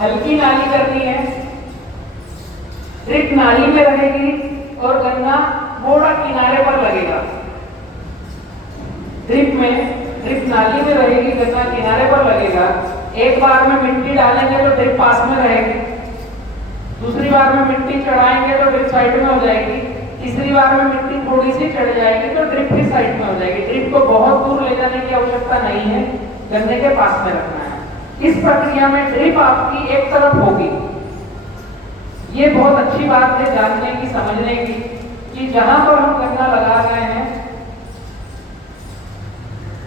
हल्की नाली करनी है, ड्रिप नाली में रहेगी और गन्ना मोड़ा किनारे पर लगेगा। ड्रिप नाली में रहेगी, गन्ना किनारे पर लगेगा। एक बार में मिट्टी डालेंगे तो ड्रिप पास में रहेगी, दूसरी बार में मिट्टी चढ़ाएंगे तो ड्रिप साइड में हो जाएगी, तीसरी बार में मिट्टी थोड़ी सी चढ़ जाएगी तो ड्रिप भी साइड में हो जाएगी। ड्रिप को बहुत दूर ले जाने की आवश्यकता नहीं है, गन्ने के पास में रखना है। इस प्रक्रिया में ड्रिप आपकी एक तरफ होगी। ये बहुत अच्छी बात है जानने की, समझने की, कि जहां पर हम गन्ना लगा रहे हैं,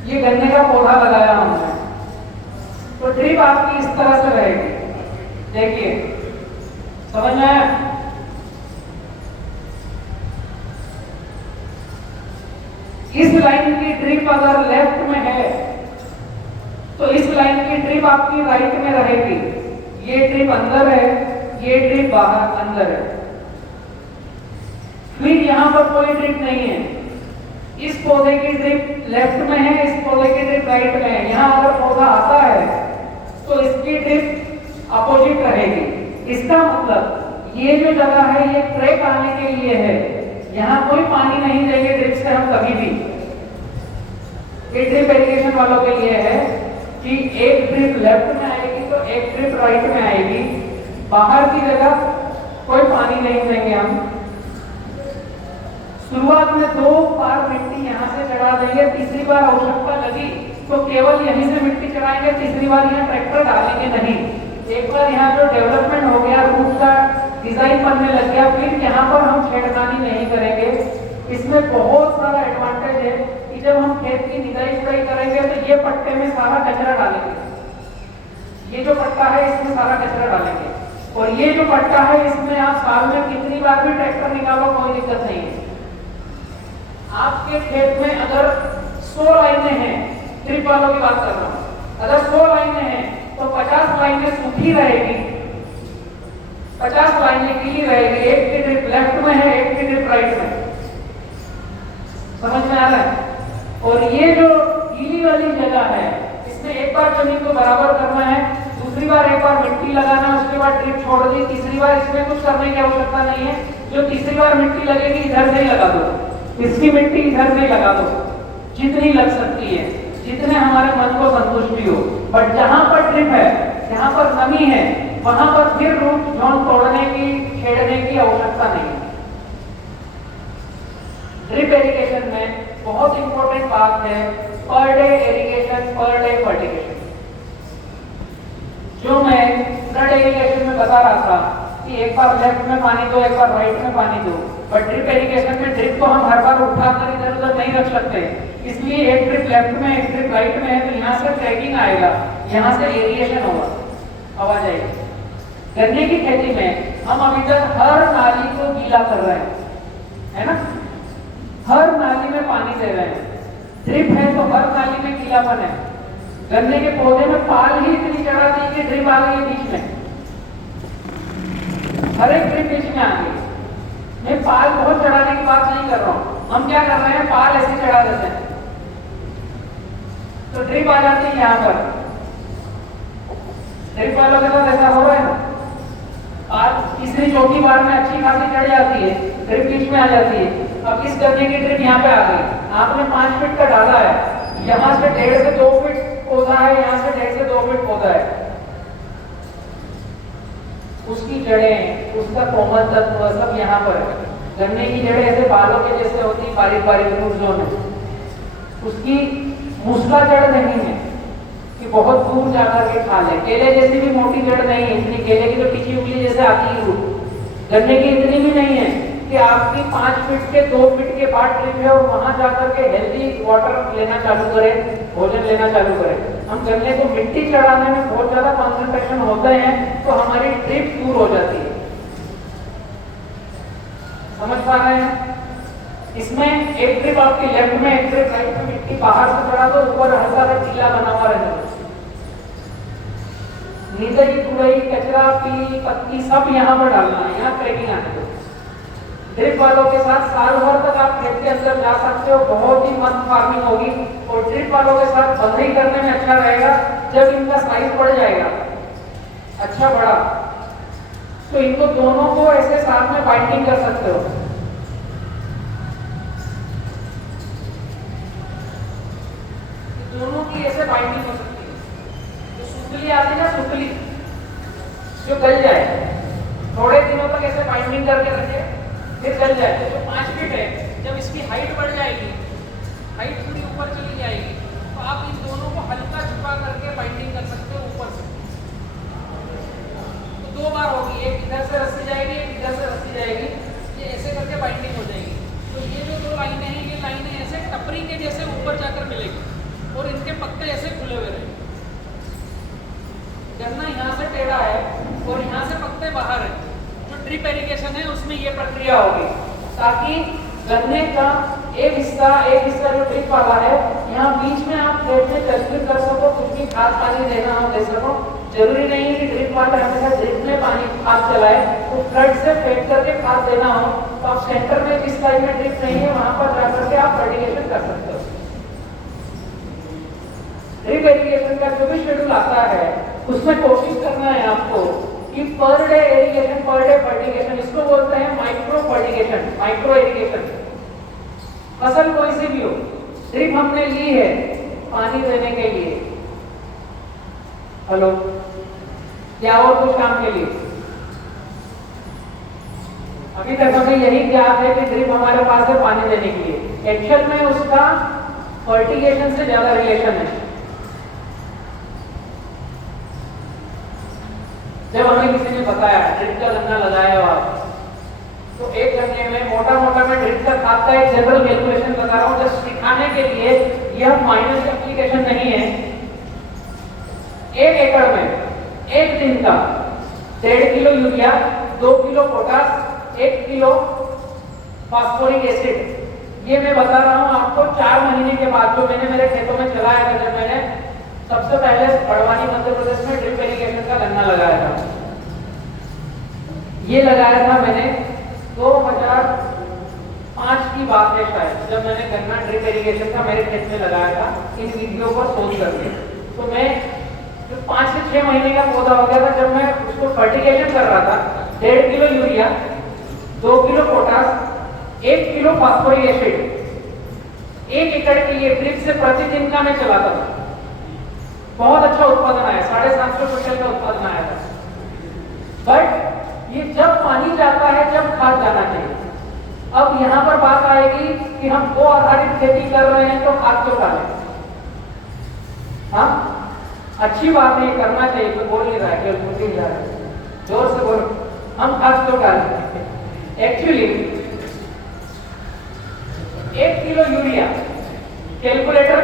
ये गन्ने का पौधा लगाया हमने, तो ड्रिप आपकी इस तरह से रहेगी। देखिए, समझ में आया? इस लाइन की ड्रिप अगर लेफ्ट में है तो इस लाइन की ड्रिप आपकी राइट में रहेगी। ये ड्रिप अंदर है, ये ड्रिप बाहर अंदर है। फिर यहां पर कोई ड्रिप नहीं है। इस पौधे की ड्रिप लेफ्ट में है, इस पौधे की ड्रिप राइट में है। यहां अगर पौधा आता है तो इसकी ड्रिप अपोजिट रहेगी। इसका मतलब ये जो जगह है ये ट्रैक आने के लिए है। यहां कोई पानी नहीं देंगे ड्रिप से हम कभी भी। ये ड्रिप इरिगेशन वालों के लिए है कि एक ड्रिप लेफ्ट में आएगी तो एक ड्रिप राइट में आएगी। बाहर की जगह कोई पानी नहीं देंगे हम। शुरुआत में 2 बार मिट्टी यहाँ से चढ़ा देंगे, तीसरी बार आवश्यकता लगी तो केवल यहीं से मिट्टी चढ़ाएंगे, तीसरी बार यहाँ ट्रैक्टर डालेंगे नहीं। एक बार यहाँ जो डेवलपमेंट हो गया, रूट का डिजाइन बनने लग गया, फिर यहाँ पर हम छेड़खानी नहीं करेंगे। इसमें बहुत सारा एडवांटेज है कि जब हम खेत की निदाई खुदाई करेंगे तो ये पट्टे में सारा कचरा डालेंगे। ये जो पट्टा है इसमें सारा कचरा डालेंगे, और ये जो पट्टा है इसमें आप साल में कितनी बार भी ट्रैक्टर निकालो कोई दिक्कत नहीं है। आपके खेत में अगर 100 लाइनें हैं, ड्रिप वालों की बात कर रहा हूं, अगर 100 लाइनें हैं तो 50 लाइनें सूखी रहेगी, 50 लाइनें गीली रहेगी। एक की ड्रिप लेफ्ट में है, एक की ड्रिप राइट में। समझ में आ रहा है? और ये जो गीली वाली जगह है इसमें एक बार जमीन को बराबर करना है, दूसरी बार एक बार मिट्टी लगाना है, उसके बाद ड्रिप छोड़ दी, तीसरी बार इसमें कुछ करने की आवश्यकता नहीं है। जो तीसरी बार मिट्टी लगेगी इधर से ही लगा दो, इसकी मिट्टी इधर से ही लगा दो, जितनी लग सकती है, जितने हमारे मन को संतुष्टि हो। बट जहां पर ड्रिप है, जहां पर नमी है, वहां पर फिर रूट जोन तोड़ने की, छेड़ने की आवश्यकता नहीं। ड्रिप इरिगेशन में बहुत इंपॉर्टेंट बात है पर day irrigation, per day fertigation. जो मैं फ्लड इरिगेशन में बता रहा था कि एक बार लेफ्ट में पानी दो, एक बार राइट में पानी दो, बट ड्रिप इरिगेशन में ड्रिप को हम हर बार उठाकर इधर उधर नहीं रख सकते। इसलिए एक ड्रिप लेफ्ट में, एक ड्रिप राइट में है, तो यहाँ से ट्रैकिंग आएगा, यहाँ से एरिएशन होगा, आवाज आएगी। गन्ने की खेती में हम अभी तक हर नाली को गीला कर रहे हैं, है ना? हर नाली में पानी दे रहे हैं। ड्रिप है तो हर नाली में गीलापन है। गन्ने के पौधे में पाल ही इतनी चढ़ा दी कि ड्रिप आ गई बीच में, हर एक ड्रिप बीच में आ गई। मैं पाल बहुत चढ़ाने की बात नहीं कर रहा हूं। हम क्या कर रहे हैं, पाल ऐसे चढ़ा देते हैं तो ड्रिप आ जाती है यहाँ पर। ड्रिप वालों के साथ ऐसा हो रहा है ना, पाल तीसरी चौथी बार में अच्छी खासी चढ़ जाती है, ड्रिप बीच में आ जाती है। अब इस गन्ने की ड्रिप यहाँ पे आ गई, आपने 5 फीट का डाला है, यहाँ से 1.5 से 2 फीट पौधा है, यहाँ से 1.5 से 2 फीट पौधा है। उसकी जड़ें, उसका कोमल तत्व सब यहाँ पर है। गन्ने की जड़ें ऐसे बालों के जैसे होती, बारीक बारीक रूट जोन है। उसकी मूसला जड़ नहीं है कि बहुत दूर जाकर के खा ले। केले जैसी भी मोटी जड़ नहीं है, इतनी केले की तो टिची उंगली जैसे आती है रूट। गन्ने की इतनी भी नहीं है कि आपकी 5 फीट के 2 फीट के बाद ड्रिप है और वहां जाकर के हेल्दी वाटर लेना चालू करें, भोजन लेना चालू करें। हम गन्ने को मिट्टी चढ़ाने में बहुत ज्यादा कंसंट्रेशन होते हैं तो हमारी ड्रिप दूर हो जाती है। समझ पा रहे हैं? इसमें एक ड्रिप आपकी लेफ्ट में, एक ड्रिप राइट में, मिट्टी बाहर से चढ़ा दो, ऊपर हल्का सा गीला बना हुआ रहता। नीचे की तुड़ई, कचरा, पीली पत्ती सब यहाँ पर डालना है, यहाँ ट्रैकिंग आने दो। ड्रिप वालों के साथ साल भर तक आप खेत के अंदर जा सकते हो, बहुत ही मस्त फार्मिंग होगी। और ड्रिप वालों के साथ बंधई करने में अच्छा रहेगा जब इनका साइज बढ़ जाएगा। अच्छा बड़ा, तो इनको दोनों को ऐसे साथ में बाइंडिंग कर सकते हो। दोनों की ऐसे बाइंडिंग हो सकती है। तो सुतली आती है ना, सुतली जो गल जाए, थोड़े दिनों तक ऐसे बाइंडिंग करके रखे, फिर गल जाए। तो जो 5 फीट है, जब इसकी हाइट बढ़ जाएगी, हाइट पूरी ऊपर चली जाएगी, तो आप इन दोनों को हल्का झुका करके बाइंडिंग कर सकते हो ऊपर से। तो 2 बार होगी, एक इधर से रस्सी जाएगी, एक इधर से रस्सी जाएगी, ये ऐसे करके बाइंडिंग हो जाएगी। तो ये जो 2 लाइनें हैं, ये लाइनें ऐसे टपरी के जैसे ऊपर जाकर मिलेगी और इनके पत्ते ऐसे खुले हुए रहेंगे। गन्ना यहाँ से टेढ़ा है और यहाँ से पत्ते बाहर है। जो ड्रिप इरिगेशन है उसमें ये प्रक्रिया होगी, ताकि गन्ने का एक हिस्सा जो ड्रिप वाला है, यहाँ बीच में आप खेत में कल्टिवेट कर सको, कुछ भी खाद पानी देना हो दे सको। जरूरी नहीं है कि ड्रिप वाला हमेशा ड्रिप में पानी खाद चलाए, तो फ्लड से फेंक करके खाद देना हो तो आप सेंटर में जिस साइड में ड्रिप नहीं है वहां पर जाकर के आप फर्टिलाइजेशन कर सकते हो। ड्रिप इरिगेशन का जो भी शेड्यूल आता है उसमें कोशिश करना है आपको कि per day irrigation, per day fertilization, इसको बोलते हैं माइक्रो फर्टिलाइजेशन, माइक्रो इरिगेशन। फसल कोई सी भी हो, ड्रिप हमने ली है पानी देने के लिए, हेलो, या और कुछ काम के लिए। अभी तक हमें यही ज्ञात है कि ड्रिप हमारे पास है पानी देने के लिए। एक्चुअल में उसका फर्टिलाइजेशन से ज्यादा रिलेशन है। जब हमें किसी ने बताया ड्रिप का गन्ना लगाया हो आप, तो एक गन्ने में मोटा मोटा मैं ड्रिप का खाद का एक जनरल कैलकुलेशन बता रहा हूँ जस्ट दिखाने के लिए, यह माइनस एप्लीकेशन नहीं है। 1 एकड़ में 1 दिन का 1.5 kilo urea, 2 kilo potash, 1 kilo phosphoric acid, ये मैं बता रहा हूँ आपको 4 महीने के बाद, जो मैंने मेरे खेतों में चलाया था। जब मैंने सबसे पहले बड़वानी मध्य प्रदेश में ड्रिप इरिगेशन का गन्ना लगाया था, ये लगाया था मैंने 2005 की बात है शायद, जब मैंने गन्ना ड्रिप इरिगेशन का मेरे खेत में लगाया था इन विधियों पर सोच करके। तो मैं जो 5 से 6 महीने का पौधा हो गया था, जब मैं उसको फर्टिलाइजेशन कर रहा था, 1.5 kilo urea, 2 kilo potash, 1 kilo phosphoric acid 1 एकड़ के लिए ड्रिप से प्रतिदिन का मैं चलाता था। बहुत अच्छा उत्पादन आया, 750 क्विंटल का उत्पादन आया था। बट ये जब पानी जाता है, जब खाद जाना चाहिए। अब यहाँ पर बात आएगी कि हम गो आधारित खेती कर रहे हैं तो खाद क्यों डालें? हाँ, अच्छी बात है, करना चाहिए, तो बोल नहीं रहा है, केवल मुझे ही जा रहा है, जोर से बोलो, हम खाद क्यों डालें? एक्चुअली 1 किलो यूरिया, कैलकुलेटर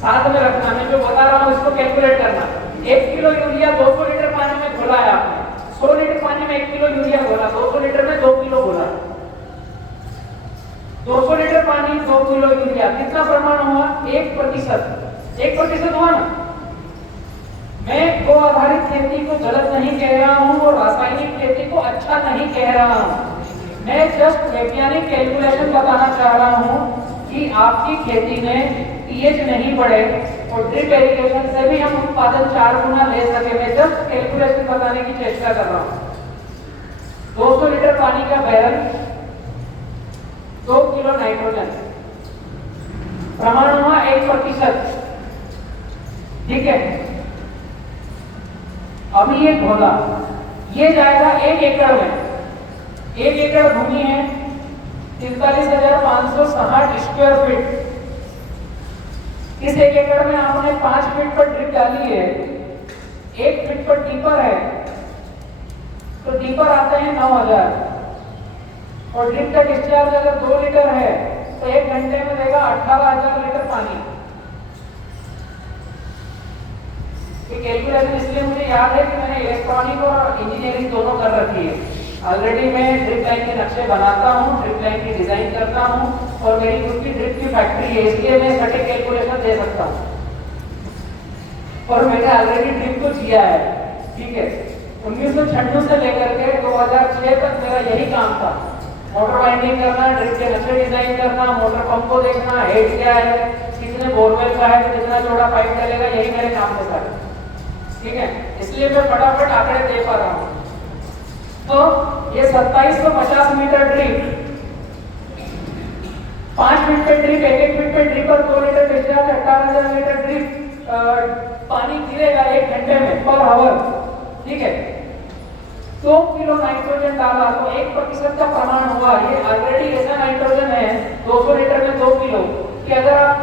साथ में रखना, मैं जो बता रहा हूं इसको कैलकुलेट करना। 1 किलो यूरिया 200 लीटर पानी में घोला है आपने, 100 लीटर पानी में 1 किलो यूरिया घोला, 200 लीटर में 2 किलो घोला। 200 लीटर पानी 2 किलो यूरिया, कितना प्रमाण हुआ? 1%। 1% हुआ ना। मैं गो आधारित खेती को गलत नहीं कह रहा हूं और रासायनिक खेती को अच्छा नहीं कह रहा हूं, मैं जस्ट वैज्ञानिक कैलकुलेशन बताना चाह रहा हूं कि आपकी खेती में पीएच नहीं बढ़े और ड्रिप इरिगेशन से भी हम उत्पादन 4 गुना ले सके। मैं जस्ट कैलकुलेशन बताने की चेष्टा कर रहा हूं। 200 लीटर पानी का बैरल, 2 किलो नाइट्रोजन, प्रमाण हुआ 1%। ठीक है, अभी ये घोला, ये जाएगा 1 एकड़ में। 1 एकड़ भूमि है 43,560 स्क्वायर फीट। इस 1 एकड़ में आपने 5 फीट पर ड्रिप डाली है, 1 फीट पर डीपर है, तो डीपर आते हैं 9,000 और ड्रिप का डिस्चार्ज अगर 2 लीटर है तो 1 घंटे में देगा 18,000 लीटर पानी। ये कैलकुलेशन इसलिए मुझे याद है कि मैंने इलेक्ट्रॉनिक और इंजीनियरिंग दोनों कर रखी है। ऑलरेडी मैं ड्रिप लाइन के नक्शे बनाता हूँ, ड्रिप लाइन की डिजाइन करता हूँ और मेरी खुद की ड्रिप की फैक्ट्री है, इसलिए मैं सटीक कैलकुलेशन दे सकता हूँ और मैंने ऑलरेडी ड्रिप को किया है। ठीक है, 1996 से लेकर के 2006 तक मेरा यही काम था, मोटर वाइंडिंग करना, ड्रिप के नक्शे डिजाइन करना, मोटर पंप को देखना, हेड क्या है, कितने बोरवेल का है, कितना चौड़ा पाइप डलेगा, यही मेरे काम के साथ। ठीक है, इसलिए मैं फटाफट आंकड़े दे पा रहा हूँ। तो ये 2750 मीटर ड्रिप, 5 मिनट पे ड्रिप, 1 मिनट पे ड्रिप पर 2 लीटर डिस्चार्ज, 18,000 लीटर ड्रिप पानी गिरेगा 1 घंटे में पर आवर। ठीक है, 2 किलो नाइट्रोजन डाला तो 1% का प्रमाण हुआ। ये ऑलरेडी ऐसा नाइट्रोजन है 200 लीटर में 2 किलो कि अगर आप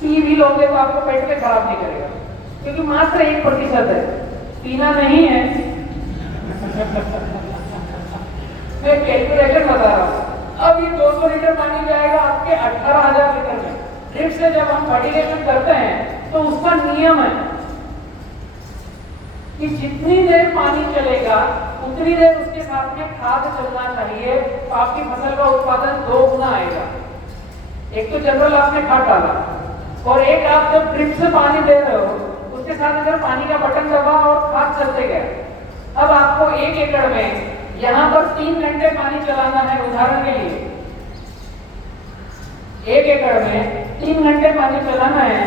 पी भी लोगे तो आपको पेट में खराब नहीं करेगा, क्योंकि मात्र 1% है, पीना नहीं है। मैं कैलकुलेशन बता रहा हूँ। अब ये 200 लीटर पानी जाएगा आपके 18,000 लीटर में। ड्रिप से जब हम फर्टिलाइजेशन करते हैं तो उसका नियम है कि जितनी देर पानी चलेगा उतनी देर उसके साथ में खाद चलना चाहिए, तो आपकी फसल का उत्पादन 2 गुना आएगा। एक तो जनरल आपने खाद डाला, और एक आप जब ड्रिप से पानी दे रहे हो उसके साथ अगर पानी का बटन दबा और खाद चलते गए। अब आपको 1 एकड़ में यहाँ पर 3 घंटे पानी चलाना है। उदाहरण के लिए 1 एकड़ में 3 घंटे पानी चलाना है।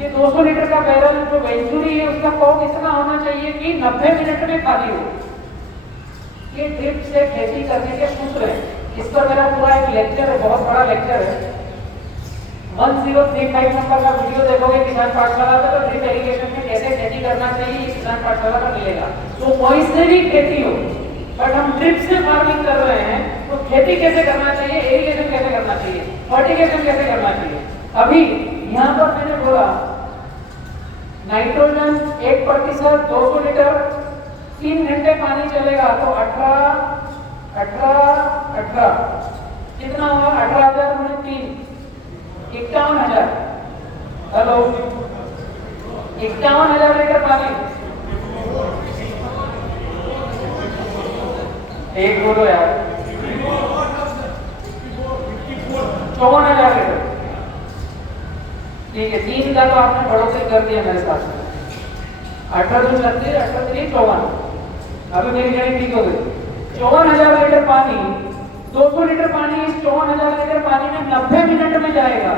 ये 200 लीटर का बैरल जो वेंचुरी है उसका कॉक इतना होना चाहिए कि 90 मिनट में खाली हो। ये ड्रिप से खेती करने के सूत्र है। इस पर मेरा पूरा एक लेक्चर है, बहुत बड़ा लेक्चर है। 1035 नंबर का वीडियो देखोगे किसान पाठशाला का, तो ड्रिप इरिगेशन में कैसे खेती करना चाहिए किसान पाठशाला का मिलेगा। तो कोई से भी खेती हो, बट हम ड्रिप से फार्मिंग कर रहे हैं, तो खेती कैसे करना चाहिए, इरिगेशन कैसे करना चाहिए, फर्टिलाइजेशन कैसे करना चाहिए। अभी यहाँ पर मैंने बोला नाइट्रोजन 1%, 200 लीटर, 3 घंटे पानी चलेगा तो 18 कितना होगा, 18,000 गुणे 3, 51,000। हेलो, 51,000 लीटर पानी। एक बोलो यार, 54,000 लीटर। ठीक है, 3 का तो आपने बढ़ोतरी कर दिया मेरे साथ। 18 2 36, 18 3 54। अभी मेरी गणित ठीक हो गई। 54,000 लीटर पानी, 200 लीटर पानी इस 54,000 लीटर पानी में 90 मिनट में जाएगा।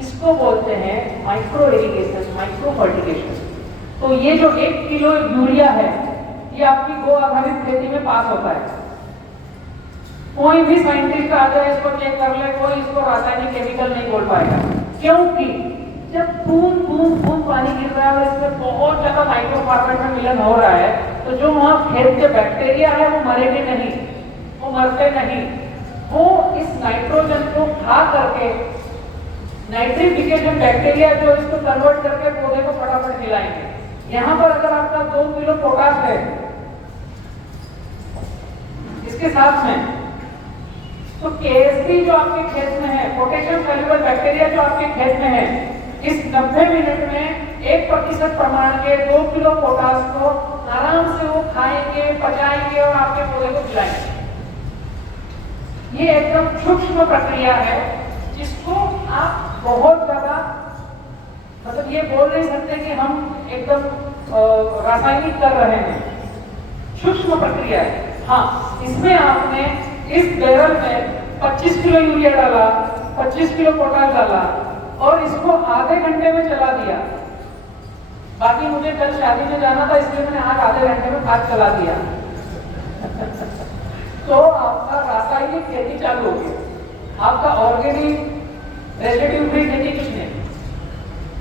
इसको बोलते हैं माइक्रो इरिगेशन, माइक्रो फर्टिलाइजेशन। तो ये जो 1 किलो यूरिया है ये आपकी गो आधारित खेती में पास होता है। कोई भी साइंटिस्ट आ जाए इसको चेक कर ले, कोई इसको रासायनिक केमिकल नहीं बोल पाएगा, क्योंकि जब बूंद बूंद बूंद पानी गिर रहा है और इसमें बहुत ज्यादा माइक्रो फॉर्मेट में मिलन हो रहा है, तो जो वहां खेत के बैक्टीरिया है वो मरेंगे नहीं, वो मरते नहीं, वो इस नाइट्रोजन को खा करके नाइट्रिफिकेशन बैक्टीरिया जो इसको कन्वर्ट करके पौधे को फटाफट खिलाएंगे। यहाँ पर अगर आपका 2 किलो पोटाश है इसके साथ में, तो केएसडी जो आपके खेत में है, पोटेशियम सॉल्युबल बैक्टीरिया जो आपके खेत में है, इस 90 मिनट में 1% प्रमाण के 2 किलो पोटाश को आराम से वो खाएंगे, पचाएंगे और आपके पौधे को खिलाएंगे। ये एकदम सूक्ष्म प्रक्रिया है जिसको आप बहुत ज्यादा मतलब ये बोल नहीं सकते कि हम एकदम रासायनिक कर रहे हैं, सूक्ष्म प्रक्रिया है। हाँ, इसमें आपने इस बैरल में 25 किलो यूरिया डाला, 25 किलो पोटाश डाला और इसको आधे घंटे में चला दिया। बाकी मुझे कल शादी में जाना था इसलिए मैंने आज आधे घंटे में खाद चला दिया। तो आपका रासायनिक खेती चालू हो गया, आपका ऑर्गेनिक रेसिड्यू फ्री खेती कुछ नहीं।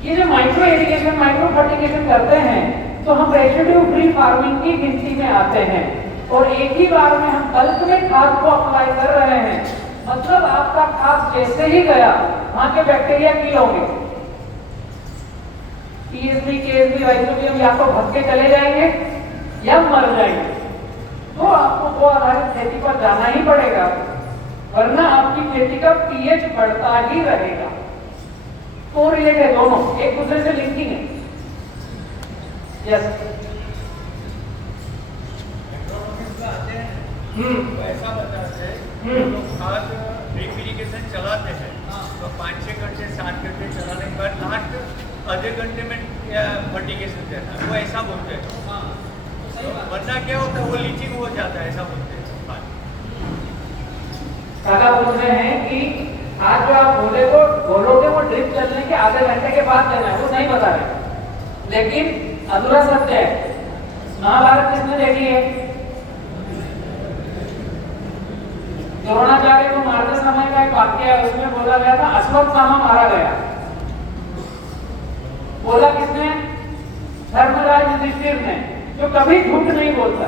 ये जो माइक्रो इरिगेशन, माइक्रो फर्टिलाइजेशन करते हैं तो हम रेसिड्यू फ्री फार्मिंग की गिनती में आते हैं और एक ही बार में हम बल्क में खाद को अप्लाई कर रहे हैं। मतलब आपका खाद जैसे ही गया वहां के बैक्टीरिया किल होंगे, पीएसबी, केएसबी, राइजोबियम या तो भग के चले जाएंगे या मर जाएंगे। तो आपको गो आधारित खेती पर जाना ही पड़ेगा, वरना आपकी खेती का पीएच बढ़ता ही रहेगा। तो रिलेट है, दोनों एक दूसरे से लिंकिंग है। यस, ऐसा बताते हैं लोग खाद ड्रिप इरिगेशन चलाते हैं तो 5-6 घंटे 7 घंटे चलाने के बाद लास्ट आधे घंटे में फर्टिलाइजेशन देना है, वो ऐसा बोलते हैं। वरना क्या होता है, वो लीचिंग हो जाता है, ऐसा बोलते हैं। काका बोल रहे हैं कि आज जो आप बोलोगे वो ड्रिप चलने के आधे घंटे के बाद देना है, वो नहीं बता रहे। लेकिन अधूरा सत्य है। महाभारत किसने देखी है? द्रोणाचार्य को मारते समय का एक वाक्य है, उसमें बोला गया था अश्वत्थामा मारा गया। बोला किसने? धर्मराज युधिष्ठिर ने, जो कभी झूठ नहीं बोलता।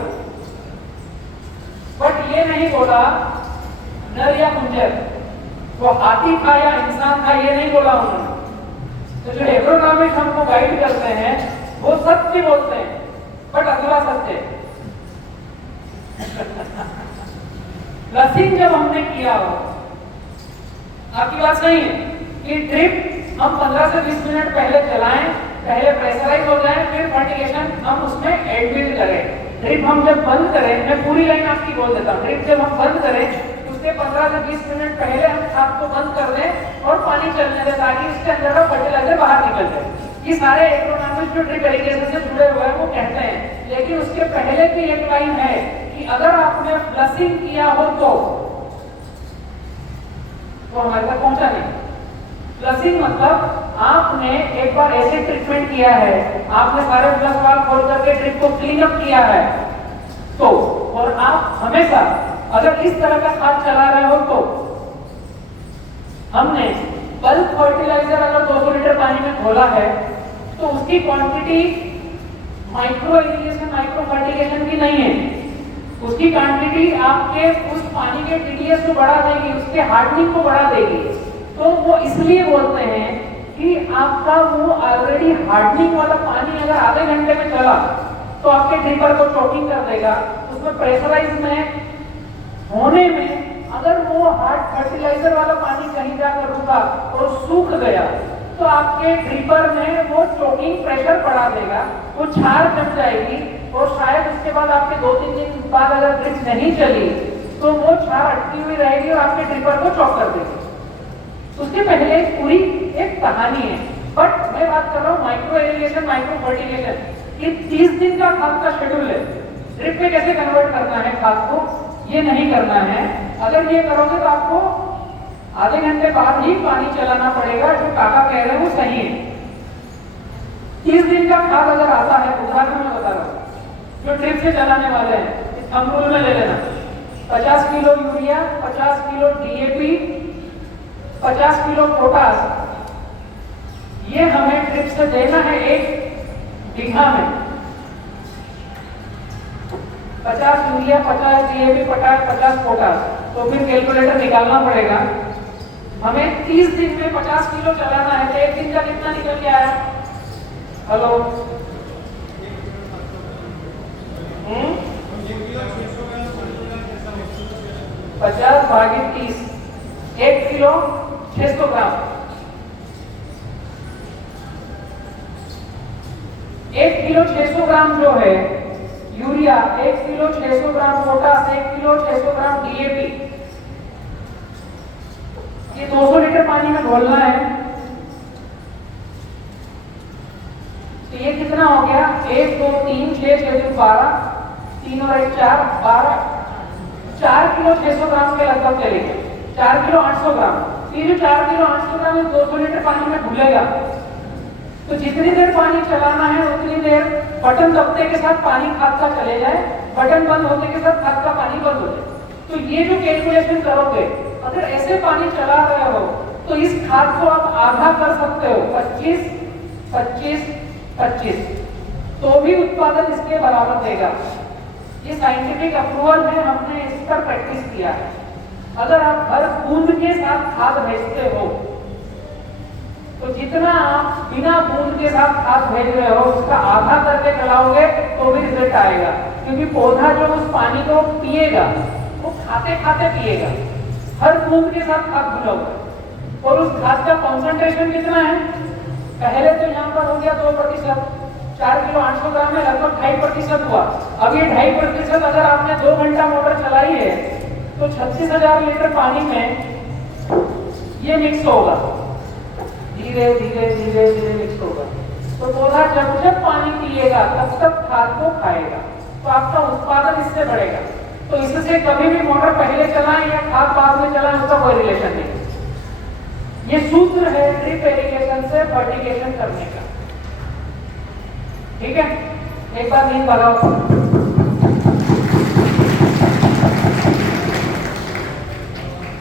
बट ये नहीं बोला नर या कुंजर, वो हाथी था या इंसान था, ये नहीं बोला उन्होंने। तो जो एग्रोनॉमिस्ट हमको गाइड करते हैं वो सत्य बोलते हैं, बट अधूरा सत्य। प्लसिंग जब हमने किया हो, आपकी बात सही है कि ड्रिप हम 15 से 20 मिनट पहले चलाएं, पहले प्रेशराइज हो जाए, फिर फर्टिगेशन हम उसमें एडमिट करें। ड्रिप हम जब बंद करें, मैं पूरी लाइन आपकी बोल देता हूँ, ड्रिप जब हम बंद करें उसके 15 से 20 मिनट पहले हम खाद को बंद कर दें और पानी चलने दें, ताकि उसके अंदर का फर्टिलाइजर बाहर निकल जाए। ये सारे एग्रोनॉमिस्ट जो ड्रिप इरिगेशन से जुड़े हुए हैं वो कहते हैं। लेकिन उसके पहले की एक लाइन है कि अगर आपने फ्लशिंग किया हो तो हमारे तक पहुंचा नहीं। फ्लशिंग मतलब आपने एक बार एसिड ट्रीटमेंट किया है, आपने सारे फ्लश वाल्व खोल करके ड्रिप को क्लीन अप किया है तो, और आप हमेशा अगर इस तरह का खाद चला रहे हो तो, हमने बल्क फर्टिलाइजर अगर 200 लीटर पानी में घोला है तो उसकी quantity micro irrigation, micro fertigation की नहीं है। उसकी क्वांटिटी आपके उस पानी के टीडीएस को बढ़ा देगी, उसके हार्डनिंग को बढ़ा देगी। तो वो इसलिए बोलते हैं कि आपका वो ऑलरेडी हार्डनिंग वाला पानी अगर आधे घंटे में चला तो आपके ड्रिपर को चोकिंग कर देगा। उसमें प्रेशराइज में होने में अगर वो हार्ड फर्टिलाइजर वाला पानी कहीं जाकर रुका और सूख गया तो आपके ड्रिपर में वो चोकिंग प्रेशर बढ़ा देगा, वो छार जम जाएगी और शायद उसके बाद आपके 2-3 दिन बाद अगर ड्रिप नहीं चली तो वो छार अटकी हुई रहेगी और आपके ड्रिपर को चौक कर देगी। उसके पहले पूरी एक कहानी है। बट मैं बात कर रहा हूँ माइक्रो इरिगेशन, माइक्रो फर्टिगेशन, ये 30 दिन का खाद का शेड्यूल है। ड्रिप में कैसे कन्वर्ट करना है खाद को, ये नहीं करना है। अगर ये करोगे तो आपको आधे घंटे बाद ही पानी चलाना पड़ेगा। जो काका कह रहे हैं वो सही है। 30 दिन का खाद अगर आता है, उदाहरण में बता रहा हूँ, जो ड्रिप से चलाने वाले हैं इस अमरूल में ले लेना, 50 kilo urea, 50 kilo DAP, 50 kilo potash, ये हमें ड्रिप से देना है 1 बीघा में। 50 यूरिया, 50 डीएपी, 50 पोटास, तो फिर कैलकुलेटर निकालना पड़ेगा। हमें 30 दिन में 50 किलो चलाना है तो 1 दिन का कितना निकल के आया? हेलो, 50 भागे 30, 1 किलो 600 ग्राम। 1 किलो 600 ग्राम जो है urea, 1 kilo 600 gram potash, 1 kilo 600 ग्राम डीएपी, ये 200 लीटर पानी में घोलना है। तो ये कितना हो गया? 1 2 3 6 6 12, 3 और 1 4, 12, 4 किलो 600 ग्राम के लगभग चलेगा। 4 किलो 800 ग्राम। ये जो 4 किलो 800 ग्राम 200 लीटर पानी में घुलेगा, तो जितनी देर पानी चलाना है उतनी देर बटन दबते के साथ पानी खाद का चले जाए, बटन बंद होने के साथ खाद का पानी बंद हो जाए। तो ये जो कैलकुलेशन करोगे, अगर ऐसे पानी चला रहे हो तो इस खाद को आप आधा कर सकते हो, 25 25 25, तो भी उत्पादन इसके बराबर देगा। ये साइंटिफिक अप्रूवल है, हमने इस पर प्रैक्टिस किया है। अगर आप हर बूंद के साथ खाद भेजते हो तो जितना आप बिना बूंद के साथ खाद भेज रहे हो उसका आधा करके चलाओगे तो भी रिजल्ट आएगा। क्योंकि पौधा जो उस पानी को पिएगा वो खाते खाते पिएगा, हर बूंद के साथ खाद घुलाओगे। और उस खाद का कॉन्सेंट्रेशन कितना है? पहले तो यहाँ पर हो गया 2%, 4 किलो 800 ग्राम में लगभग 2.5% हुआ। अब ये 2.5% अगर आपने 2 घंटा मोटर चलाई है तो 36,000 लीटर पानी में ये मिक्स होगा, धीरे धीरे धीरे धीरे मिक्स होगा। तो पौधा जब जब पानी पिएगा तब तक खाद को खाएगा, तो आपका उत्पादन इससे बढ़ेगा। तो इससे कभी भी मोटर पहले चलाएं या खाद बाद में चलाएं, उसका कोई रिलेशन नहीं। ये सूत्र है ड्रिप इरिगेशन से फर्टिगेशन करने का। ठीक है, एक बार नींद भगाओ।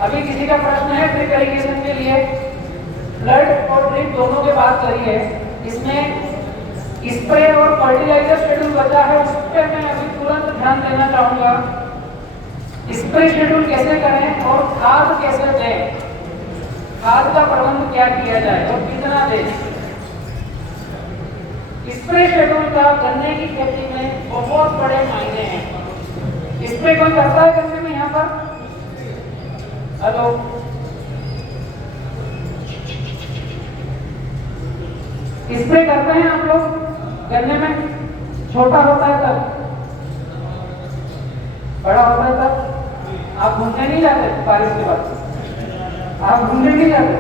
अभी किसी का प्रश्न है ड्रिप इरिगेशन के लिए? फ्लड और ड्रिप दोनों की बात करी है, इसमें स्प्रे और फर्टिलाइजर शेड्यूल बचा है, उस पर मैं अभी तुरंत ध्यान देना चाहूंगा। स्प्रे शेड्यूल कैसे करें और खाद कैसे दें, खाद का प्रबंध क्या किया जाए और कितना दें। स्प्रे शेड्यूल का गन्ने की खेती में बहुत बड़े मायने हैं। स्प्रे कोई करता है गन्ने में यहाँ पर? हेलो, स्प्रे करते हैं आप लोग गन्ने में? छोटा होता है तब, बड़ा होता है तब। आप घूमने नहीं जाते बारिश के बाद? आप घूमने नहीं जाते?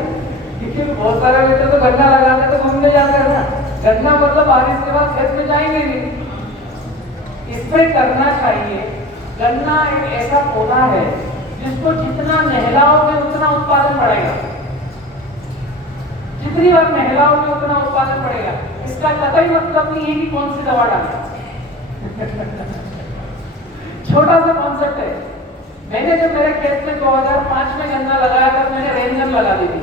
क्योंकि बहुत सारे बच्चे तो गन्ना लगाते तो घूमने जाते हैं ना। गन्ना मतलब बारिश के बाद खेत में जाएंगे नहीं। स्प्रे करना चाहिए। गन्ना एक ऐसा पौधा है जिसको जितना नहलाओगे उतना उत्पादन बढ़ेगा। जितनी बार नहलाओगे उतना उत्पादन बढ़ेगा। इसका कतई मतलब नहीं है कि कौन सी दवा डालें। छोटा सा कॉन्सेप्ट है। मैंने जब मेरे खेत में 2005 में गन्ना लगाया था, मैंने रेंजर लगा दी थी।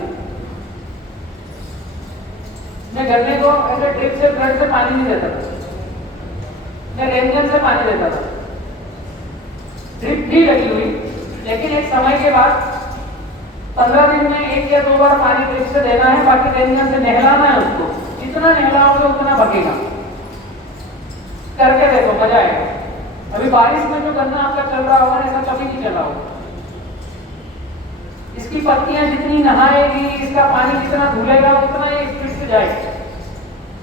मैं गन्ने को ऐसे ड्रिप से फ्लड से पानी नहीं देता था, मैं रेंजर से पानी देता था। ड्रिप भी लगी हुई, लेकिन एक समय के बाद 15 दिन में 1 या 2 बार पानी ड्रिप से देना है, बाकी रेंजर से नहलाना है उसको। जितना नहलाओगे उतना भगेगा। करके देखो, मजा आएगा। अभी बारिश में जो गन्ना आपका चल रहा होगा ऐसा कभी नहीं चला होगा। इसकी पत्तियां जितनी नहाएगी, इसका पानी जितना धुलेगा उतना ये स्पीड से जाएगा।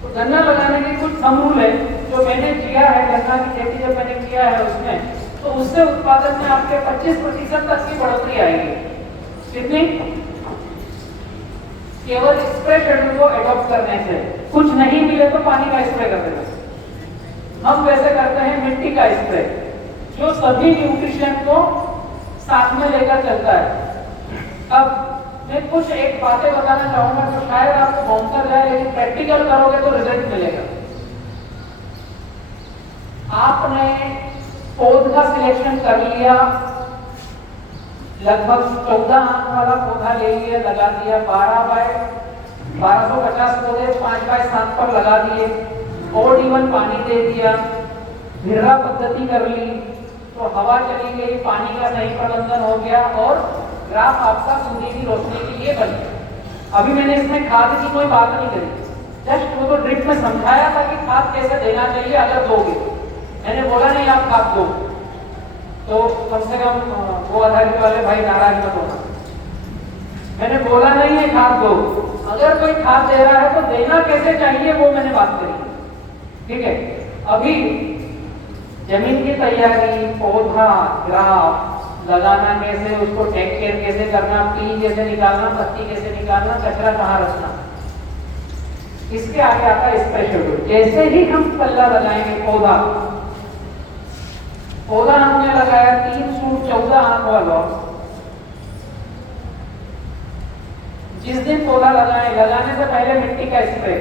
तो गन्ना लगाने के कुछ समूल है जो मैंने किया है। गन्ना की खेती जब मैंने किया है उसमें, तो उससे उत्पादन में आपके 25% तक की बढ़ोतरी आएगी। कितनी? केवल स्प्रे शेड्यूल को एडॉप्ट करने से। कुछ नहीं मिले तो पानी का स्प्रे कर देना। हम वैसे करते हैं मिट्टी का स्प्रे, जो सभी न्यूट्रिशन को साथ में लेकर चलता है। अब मैं कुछ एक बातें बताना चाहूंगा जो शायद आपको भौंकर जाए, लेकिन प्रैक्टिकल करोगे तो रिजल्ट मिलेगा। आपने पौध का सिलेक्शन कर लिया, लगभग 14 आंख वाला पौधा ले लिया, लगा दिया। 12 बाय 1250 पौधे 5 बाय 7 पर लगा दिए। और इवन पानी दे दिया, भिर्रा पद्धति कर ली, तो हवा चली गई, पानी का सही प्रबंधन हो गया और ग्राफ आपका सूर्य की रोशनी के लिए बन गया। अभी मैंने इसमें खाद की कोई बात नहीं करी, जस्ट वो तो ड्रिप में समझाया था कि खाद कैसे देना चाहिए अगर दोगे। मैंने बोला नहीं आप खाद दो, तो कम से कम वो आधारित वाले भाई नाराज मत होना। मैंने बोला नहीं है खाद दो, अगर कोई खाद दे रहा है तो देना कैसे चाहिए वो मैंने बात करी। ठीक है, अभी जमीन की तैयारी, पौधा, ग्राफ लगाना कैसे, उसको टेक केयर कैसे करना, पी कैसे निकालना, पत्ती कैसे निकालना, कचरा कहाँ रखना, इसके आगे आता है स्प्रे शेड्यूल। जैसे ही हम पल्ला लगाएंगे, पौधा हमने लगाया 3 फुट 14 आंख वाला। जिस दिन पौधा लगाने से पहले मिट्टी का स्प्रे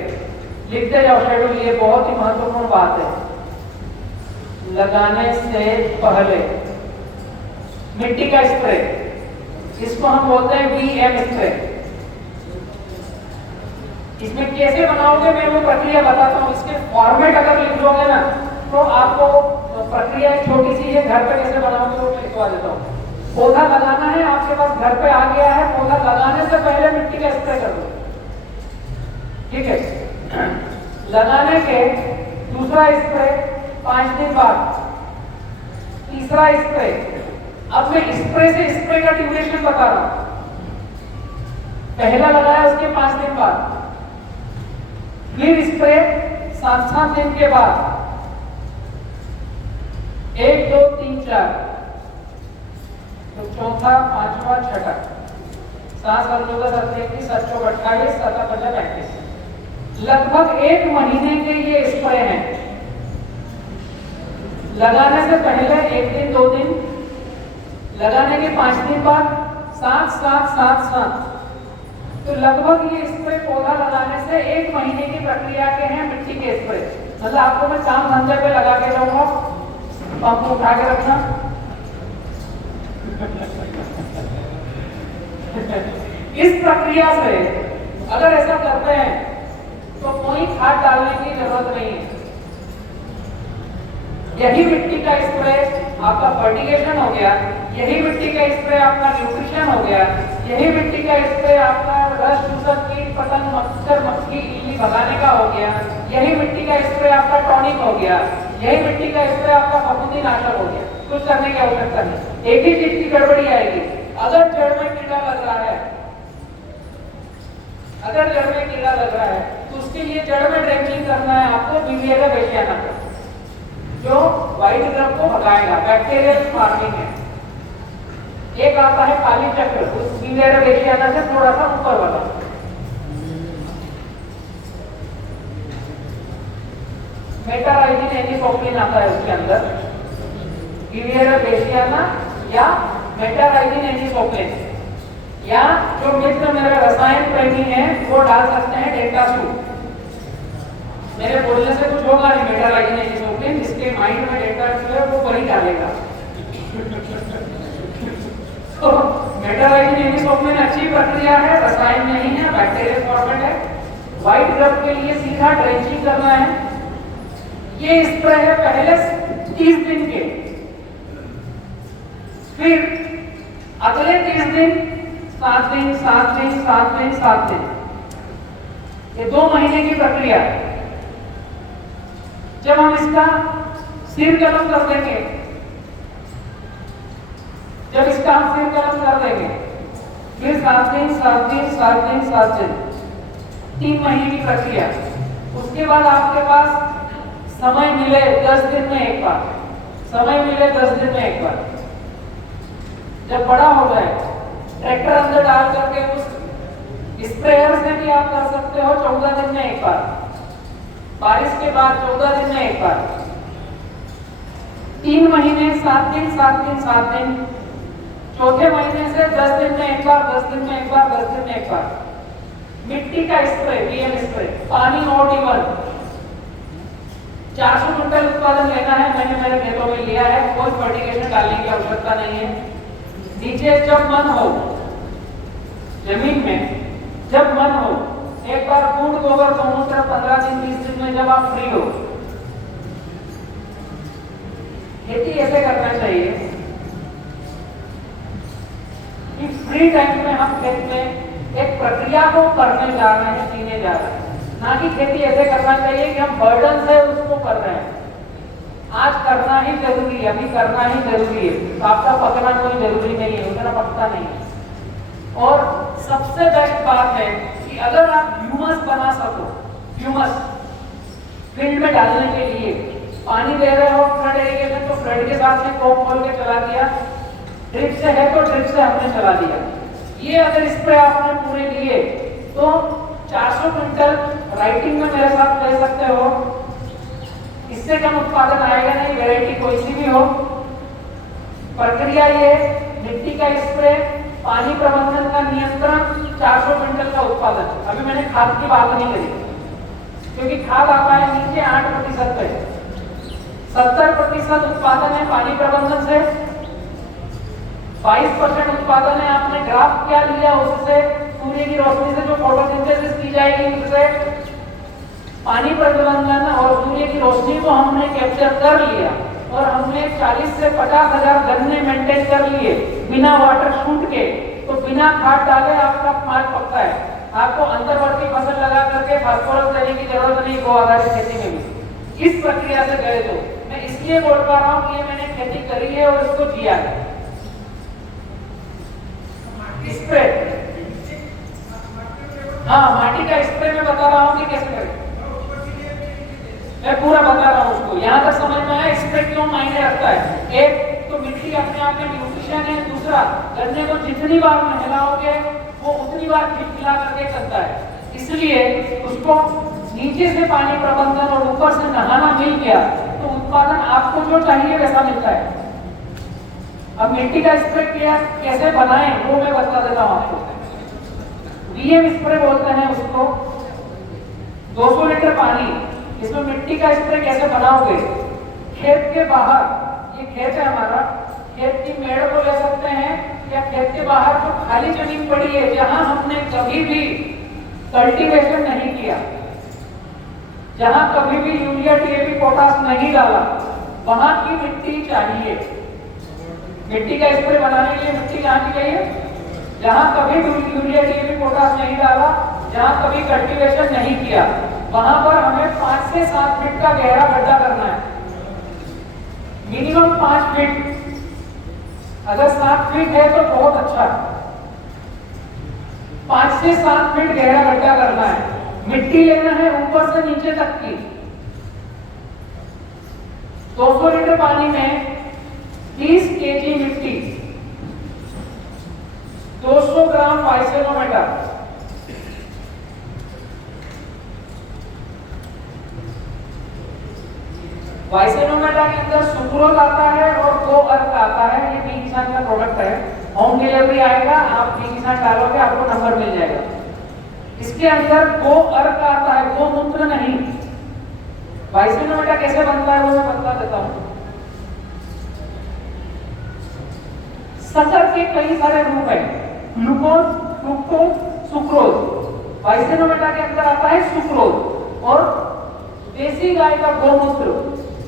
लिखते जाओ शेड्यूल। ये बहुत ही महत्वपूर्ण बात है। लगाने से पहले मिट्टी का स्प्रे, इसको हम बोलते हैं VM स्प्रे। इसमें कैसे बनाओगे मैं वो प्रक्रिया बताता हूँ। इसके फॉर्मेट अगर लिख लोगे ना तो आपको प्रक्रिया छोटी सी है, घर पे कैसे बनाओगे वो लिखवा देता हूँ। पौधा लगाना है, आपके पास घर पे आ गया है, पौधा लगाने से पहले मिट्टी का स्प्रे कर दो। ठीक है, लगाने के दूसरा स्प्रे 5 दिन बाद, तीसरा स्प्रे। अब मैं स्प्रे से स्प्रे का ड्यूरेशन बता रहा हूं। पहला लगाया उसके 5 दिन बाद, फिर स्प्रे 7 दिन के बाद, 1 2 3 4, तो चौथा, पांचवा, छठा, 7 7 14 17 21 27 28 27 35। लगभग 1 महीने के ये स्प्रे हैं। लगाने से पहले 1 दिन 2 दिन, लगाने के 5 दिन बाद 7 7 7 7। तो लगभग ये स्प्रे पौधा लगाने से 1 महीने की प्रक्रिया के हैं मिट्टी के स्प्रे। मतलब आपको मैं काम धंधे पे लगा के जाऊंगा, पंप उठा के रखना। इस प्रक्रिया से अगर ऐसा करते हैं तो कोई खाद डालने की जरूरत नहीं है। यही मिट्टी का स्प्रे आपका फर्टिगेशन हो गया, यही मिट्टी का स्प्रे आपका न्यूट्रिशन हो गया, यही मिट्टी का स्प्रे आपका रस चूसक कीट पतंग मच्छर मक्खी इल्ली भगाने का हो गया, यही मिट्टी का स्प्रे आपका टॉनिक हो गया, यही मिट्टी का स्प्रे आपका फफूंदी नाशक हो गया। कुछ करने की आवश्यकता नहीं। एक ही चीज की गड़बड़ी आएगी, अगर जड़ में कीड़ा लग रहा है, अगर जड़ में कीड़ा लग रहा है तो उसके लिए जड़ में ड्रेंचिंग करना है आपको बीवियरा बेसियाना का, जो व्हाइट ग्रब को भगाएगा, बैक्टीरियल फार्मिंग है। एक आता है काली चक्र, उस बीवियरा बेसियाना से थोड़ा सा ऊपर वाला, मेटाराइजिन एनिसोप्लिन आता है उसके अंदर, बीवियरा बेसियाना या मेटाराइजिन एनिसोप्लिन, या जो मित्र मेरे रसायन प्रेमी है वो डाल सकते हैं डेल्टासू। मेरे बोलने से कुछ होगा नहीं, मेटाराइजिन एनिसोप्लिन जिसके माइंड में डेल्टासू है वो वही डालेगा। तो मेटाराइजिन एनिसोप्लिन अच्छी प्रक्रिया है, रसायन नहीं है, बैक्टीरियल फॉर्मेट है। व्हाइट ग्रब के लिए सीधा ड्रेंचिंग करना है। ये स्प्रे है पहले 30 दिन के, फिर अगले 30 दिन 7 दिन 7 दिन 7 दिन 7 दिन, ये 2 महीने की प्रक्रिया है। जब हम इसका सिर कलम कर देंगे, जब इसका हम सिर कलम कर देंगे, फिर 7 दिन 7 दिन 7 दिन 7 दिन, 3 महीने की प्रक्रिया। उसके बाद आपके पास समय मिले 10 दिन में एक बार, समय मिले 10 दिन में एक बार। जब बड़ा हो जाए ट्रैक्टर अंदर डाल करके उस स्प्रेयर से भी आप कर सकते हो 14 दिन में एक बार, बारिश के बाद 14 दिन में एक बार, 3 महीने 7 दिन 7 दिन 7 दिन, चौथे महीने से 10 दिन में एक बार 10 दिन में एक बार 10 दिन में एक बार। मिट्टी का स्प्रे, बीएम स्प्रे, पानी OD1 400 क्विंटल उत्पादन लेना है। मैंने मेरे खेतों में लिया है, कोई फर्टिगेशन डालने की आवश्यकता नहीं है। नीचे जब मन हो, जमीन में जब मन हो, एक बार कूड़ गोबर गौमूत्र 15 दिन 20 दिन में जब आप फ्री हो। खेती ऐसे करना चाहिए कि फ्री टाइम में हम खेत में एक प्रक्रिया को करने जा रहे हैं, जीने जा रहे हैं, ना कि खेती ऐसे करना चाहिए कि हम बर्डन से उसको कर रहे हैं। आज करना ही जरूरी है, अभी करना ही जरूरी है, तो आपका पकना कोई जरूरी नहीं है, उतना पकता नहीं है। और सबसे बेस्ट बात है कि अगर आप ह्यूमस बना सको, ह्यूमस फील्ड में डालने के लिए पानी दे रहे हो फ्लड इरिगेशन, तो फ्लड के साथ में कोप खोल के चला दिया, ड्रिप से है तो ड्रिप से हमने चला दिया। ये अगर स्प्रे आपने पूरे लिए तो 400 क्विंटल राइटिंग में मेरे साथ ले सकते हो। इससे कम उत्पादन आएगा नहीं, वैरायटी कोई सी भी हो। प्रक्रिया ये मिट्टी का स्प्रे, पानी प्रबंधन का नियंत्रण, 400 क्विंटल का उत्पादन। अभी मैंने खाद की बात नहीं करी क्योंकि खाद आता है नीचे 8% पे, 70% उत्पादन है पानी प्रबंधन से, 22% उत्पादन है आपने ग्राफ क्या लिया उससे, सूर्य की रोशनी से जो फोटोसिंथेसिस की जाएगी उससे। पानी प्रबंधन और सूर्य की रोशनी को हमने कैप्चर कर लिया और हमने 40 से 50 हजार गन्ने मेंटेन कर लिए बिना वाटर शूट के, तो बिना खाद डाले आपका माल पकता है। आपको अंतर्वर्ती फसल लगा करके फास्फोरस देने की जरूरत नहीं गो आधारित खेती में भी। इस प्रक्रिया से गए तो मैं इसलिए बोल पा रहा हूँ कि ये मैंने खेती करी है और इसको जिया है। स्प्रे, हाँ माटी का स्प्रे मैं बता रहा हूँ कि कैसे करें, मैं पूरा बता रहा हूँ उसको। यहाँ तक समझ में आया स्प्रे क्यों मायने रखता है। एक तो मिट्टी अपने आप में न्यूट्रिशन है, दूसरा गन्ने को जितनी बार नहलाओगे वो उतनी बार खिला करके चलता है, इसलिए उसको नीचे से पानी प्रबंधन और ऊपर से नहाना मिल गया तो उत्पादन आपको जो चाहिए वैसा मिलता है। अब मिट्टी का स्प्रे किया कैसे बनाएं वो मैं बता देता हूँ आपको। बीएम स्प्रे बोलते हैं उसको। 200 लीटर पानी इसमें मिट्टी का स्प्रे कैसे बनाओगे? खेत के बाहर, ये खेत है हमारा, खेत की मेड़ को ले सकते हैं या खेत के बाहर जो खाली जमीन पड़ी है जहां हमने कभी भी कल्टीवेशन नहीं किया, जहां कभी भी यूरिया डीएपी पोटास नहीं डाला, वहां की मिट्टी चाहिए। मिट्टी का स्प्रे बनाने के लिए मिट्टी कहां की चाहिए? जहां कभी भी यूरिया डीएपी पोटास नहीं डाला, जहां कभी कल्टीवेशन नहीं किया, वहां पर हमें 5 से 7 फीट का गहरा गड्ढा करना है, मिनिमम 5 फीट। अगर 7 फीट है तो बहुत अच्छा, 5 से 7 फीट गहरा गड्ढा करना है। मिट्टी लेना है ऊपर से नीचे तक की। 200 लीटर पानी में 30 केजी मिट्टी, 200 ग्राम वाइसेनोमीटर, वाइसेनोमीटर के अंदर सुक्रोज आता है और गो अर्क आता है। ये बी किसान का प्रोडक्ट है, होम डिलीवरी आएगा, आप बी किसान डालोगे आपको नंबर मिल जाएगा। इसके अंदर गो अर्क आता है, गोमूत्र नहीं। वाइसेनोमीटर कैसे बनता है वो मैं बता देता हूं। शक्कर के कई सारे रूप हैं, ग्लूकोज, फ्रुक्टोज, सुक्रोज। वाइसेनोमीटर के अंदर आता है सुक्रोज और देसी गाय का गोमूत्र।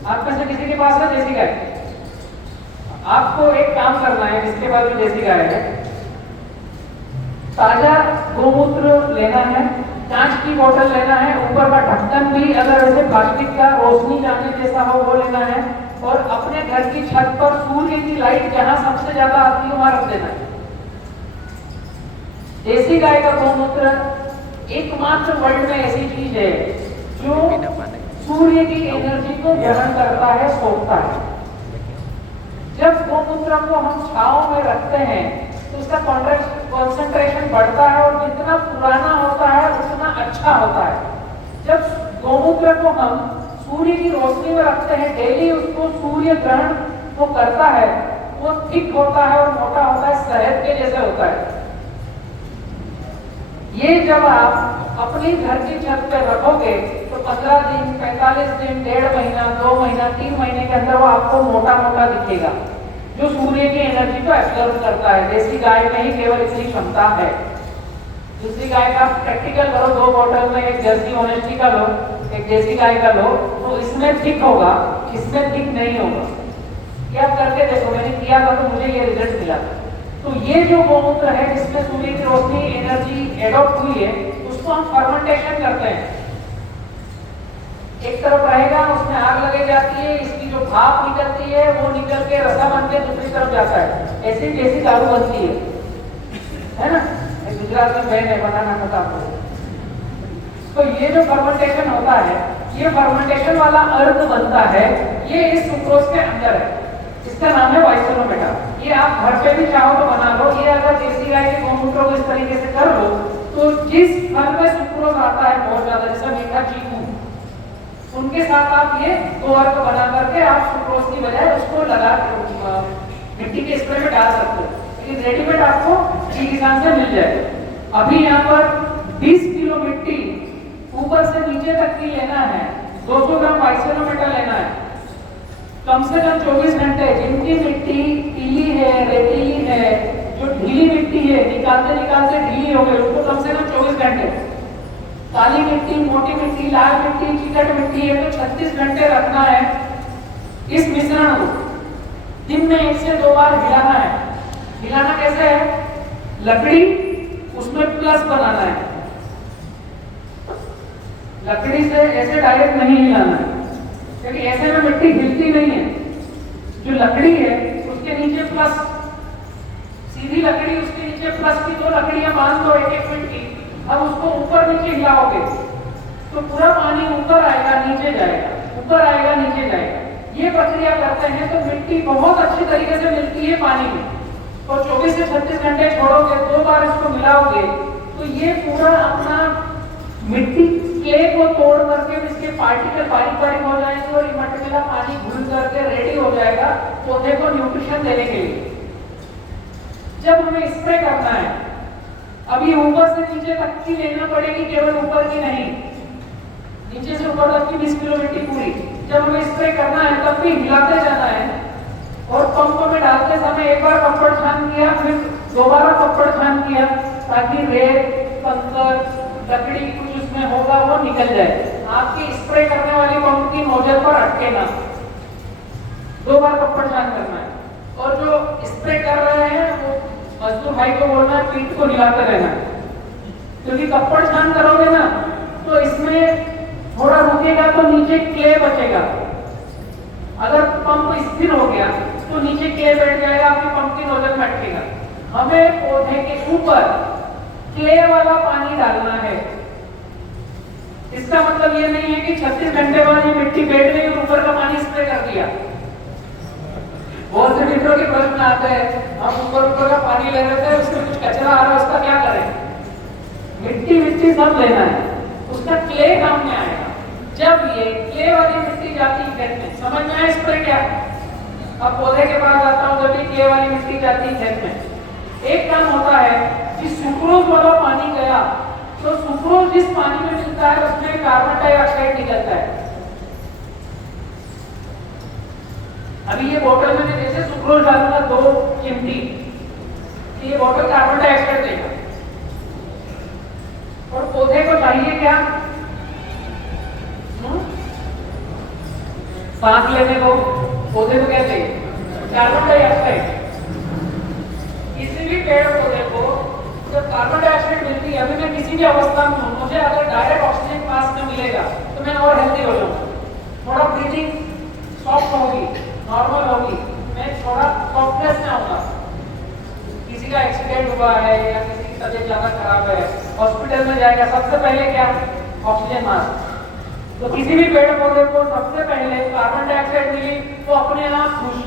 आप में से किसी के पास है देसी गाय? आपको एक काम करना है, जिसके पास भी देसी गाय है, ताजा गोमूत्र लेना है, कांच की बोतल लेना है, ऊपर का ढक्कन भी अगर वैसे प्लास्टिक का रोशनी जाने जैसा हो वो लेना है, और अपने घर की छत पर सूर्य की लाइट जहां सबसे ज्यादा आती है वहां रख देना है। देसी गाय का गोमूत्र एकमात्र वर्ल्ड में ऐसी चीज है जो सूर्य की एनर्जी को ग्रहण करता है, सोखता है। जब गोमूत्र को हम छांव में रखते हैं तो उसका कॉन्सेंट्रेशन बढ़ता है और जितना पुराना होता है उतना अच्छा होता है। जब गोमूत्र को हम सूर्य की रोशनी में रखते हैं, डेली उसको सूर्य ग्रहण वो करता है, वो थिक होता है और मोटा होता है, शहद के जैसे होता है। ये जब आप अपनी घर की छत पर रखोगे तो 15 दिन, 45 दिन, 1.5 महीना, 2 महीना, 3 महीने के अंदर वो आपको मोटा मोटा दिखेगा, जो सूर्य की एनर्जी को एब्जॉर्ब करता है। देसी गाय में ही केवल इतनी क्षमता है। दूसरी गाय का प्रैक्टिकल करो, 2 बोतल में एक जर्सी ऑनेस्टी का लो, एक देसी गाय का लो, तो इसमें थिक होगा, इसमें थिक नहीं होगा। ये आप करके देखो, मैंने किया था तो मुझे ये रिजल्ट मिला। तो ये जो गोमूत्र है जिसमें सूर्य की रोशनी एनर्जी एडॉप्ट हुई है, उसको हम फर्मेंटेशन करते हैं। एक तरफ रहेगा, उसमें आग लगे जाती है, इसकी जो भाप निकलती है वो निकल के रसा बन के दूसरी तरफ जाता है, ऐसी देसी दारू बनती है ना। गुजरात में बहन है, बनाना पता आपको। तो ये जो फर्मेंटेशन होता है, ये फर्मेंटेशन वाला अर्क बनता है, ये इस सुक्रोज के अंदर है। इसका नाम है वाइसेनोमीटर। ये आप घर पे भी चाहो तो बना लो। ये अगर देसी गाय के गोमूत्र को इस तरीके से कर लो तो जिस फल में सुक्रोज आता है बहुत ज्यादा, जैसे मीठा चीकू, उनके साथ आप ये गो अर्क बना करके आप सुक्रोज की बजाय उसको लगा मिट्टी के स्प्रे में डाल सकते हो। लेकिन रेडीमेड आपको बी किसान से मिल जाए। अभी यहाँ पर 20 किलो मिट्टी ऊपर से नीचे तक की लेना है, 200 ग्राम वाइसेनोमीटर लेना है, कम से कम 24 घंटे। जिनकी मिट्टी पीली है, रेतीली है, जो ढीली मिट्टी है, निकालते निकालते ढीली हो गई, उसको कम से कम 24 घंटे। काली मिट्टी, मोटी मिट्टी, लाल मिट्टी, चिकट मिट्टी है तो 36 घंटे रखना है। इस मिश्रण को दिन में 1 से 2 बार हिलाना है। हिलाना कैसे है? लकड़ी उसमें प्लस बनाना है, लकड़ी से ऐसे डायरेक्ट नहीं हिलाना है, क्योंकि ऐसे में मिट्टी हिलती नहीं है। जो लकड़ी है उसके नीचे प्लस, सीधी लकड़ी उसके नीचे प्लस की 2 लकड़ियां बांध दो 1-1 फीट की। अब उसको ऊपर नीचे हिलाओगे तो पूरा पानी ऊपर आएगा, नीचे जाएगा, ऊपर आएगा, नीचे जाएगा। ये प्रक्रिया करते हैं तो मिट्टी बहुत अच्छी तरीके से मिलती है पानी में। और 24 से 36 घंटे छोड़ोगे, 2 बार इसको मिलाओगे तो ये पूरा अपना मिट्टी क्ले को तोड़ करके इसके पार्टिकल बारीक बारीक हो जाएंगे और ये मटमेला पानी घुल करके रेडी हो जाएगा पौधे को न्यूट्रिशन देने के लिए। जब हमें स्प्रे करना है, अभी ऊपर से नीचे तक की लेना पड़ेगी, केवल ऊपर की नहीं। नीचे से ऊपर तक की 20 किलो मिट्टी पूरी। जब हमें स्प्रे करना है तब भी हिलाते जाना है और पंप में डालते समय एक बार पकड़ छान किया, फिर दोबारा पकड़ छान किया, ताकि रेत, पत्थर, लकड़ी कुछ उसमें होगा वो निकल जाए। आपकी स्प्रे करने वाली पंप की नोजल पर अटके ना, 2 बार पकड़ छान करना है। और जो स्प्रे कर रहे हैं वो मजदूर भाई को बोलना है पीठ को हिलाते रहना, क्योंकि कपड़ छान करोगे ना तो इसमें थोड़ा रुकेगा तो नीचे क्ले बचेगा। अगर पंप स्थिर हो गया तो नीचे क्ले बैठ जाएगा, आपकी पंप की नोजल में अटकेगा। हमें पौधे के ऊपर क्ले वाला पानी डालना है। इसका मतलब ये नहीं है कि 36 घंटे बाद ये मिट्टी बैठ गई और ऊपर का पानी स्प्रे कर दिया। बहुत से मित्रों के प्रश्न आते हैं, हम ऊपर का पानी ले रहे थे, उसमें कुछ कचरा आ रहा है, उसका क्या करें? मिट्टी सब लेना है, उसका क्ले काम में आएगा। जब ये क्ले वाली मिट्टी जाती है खेत में, समझ में आया स्प्रे क्या? अब पौधे के पास आता हूँ, जब भी क्ले वाली मिट्टी जाती है खेत में, एक काम होता है कि सुक्रोज वाला पानी गया तो सुक्रोज जिस पानी में मिलता है उसमें कार्बन डाइऑक्साइड निकलता है। अभी ये बोतल में जैसे सुक्रोज डालूंगा 2 चिमटी, ये बोतल कार्बन डाइऑक्साइड देगा। और पौधे को चाहिए क्या? सांस लेने को पौधे को क्या चाहिए? Carbon dioxide. किसी भी पेड़ पौधे को जब कार्बन डाइऑक्साइड मिलती है, अभी मैं किसी भी अवस्था में हूं, मुझे अगर डायरेक्ट ऑक्सीजन पास में मिलेगा तो मैं और हेल्दी हो जाऊंगा, थोड़ा ब्रीथिंग सॉफ्ट होगी, नॉर्मल होगी, मैं थोड़ा सॉफ्टनेस में आऊंगा। किसी का एक्सीडेंट हुआ है या किसी की तबीयत ज्यादा खराब है, हॉस्पिटल में जाएगा, सबसे पहले क्या? Oxygen mask. तो किसी भी पेड़ पौधे को सबसे पहले कार्बन डाइऑक्साइड मिली तो अपने आप खुश,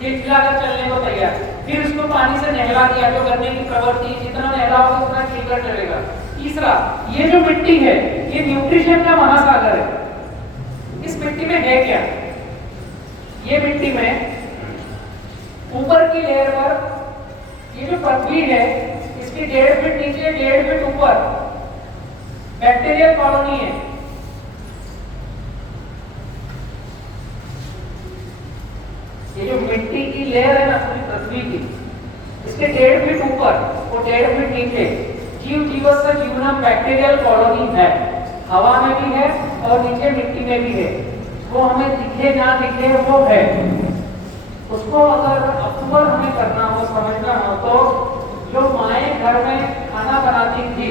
खिलखिलाकर चलने को तैयार। फिर उसको पानी से नहला दिया, जो करने की प्रवृत्ति, जितना नहलाओगे उतना खिलकर चलेगा। तीसरा, ये जो मिट्टी है ये न्यूट्रिशन का महासागर है। इस मिट्टी में है क्या? ये मिट्टी में ऊपर की लेयर पर ये जो पृथ्वी है इसके 1.5 फीट नीचे 1.5 फीट ऊपर बैक्टीरियल कॉलोनी है। ये जो मिट्टी की लेयर है ना पूरी पृथ्वी की, इसके 1.5 फीट ऊपर और 1.5 फीट नीचे जीवस्य जीवनम बैक्टीरियल कॉलोनी है। हवा में भी है और नीचे मिट्टी में भी है। वो हमें दिखे ना दिखे वो है। उसको अगर अक्टूबर हमें करना हो, समझना हो, तो जो माएँ घर में खाना बनाती थी,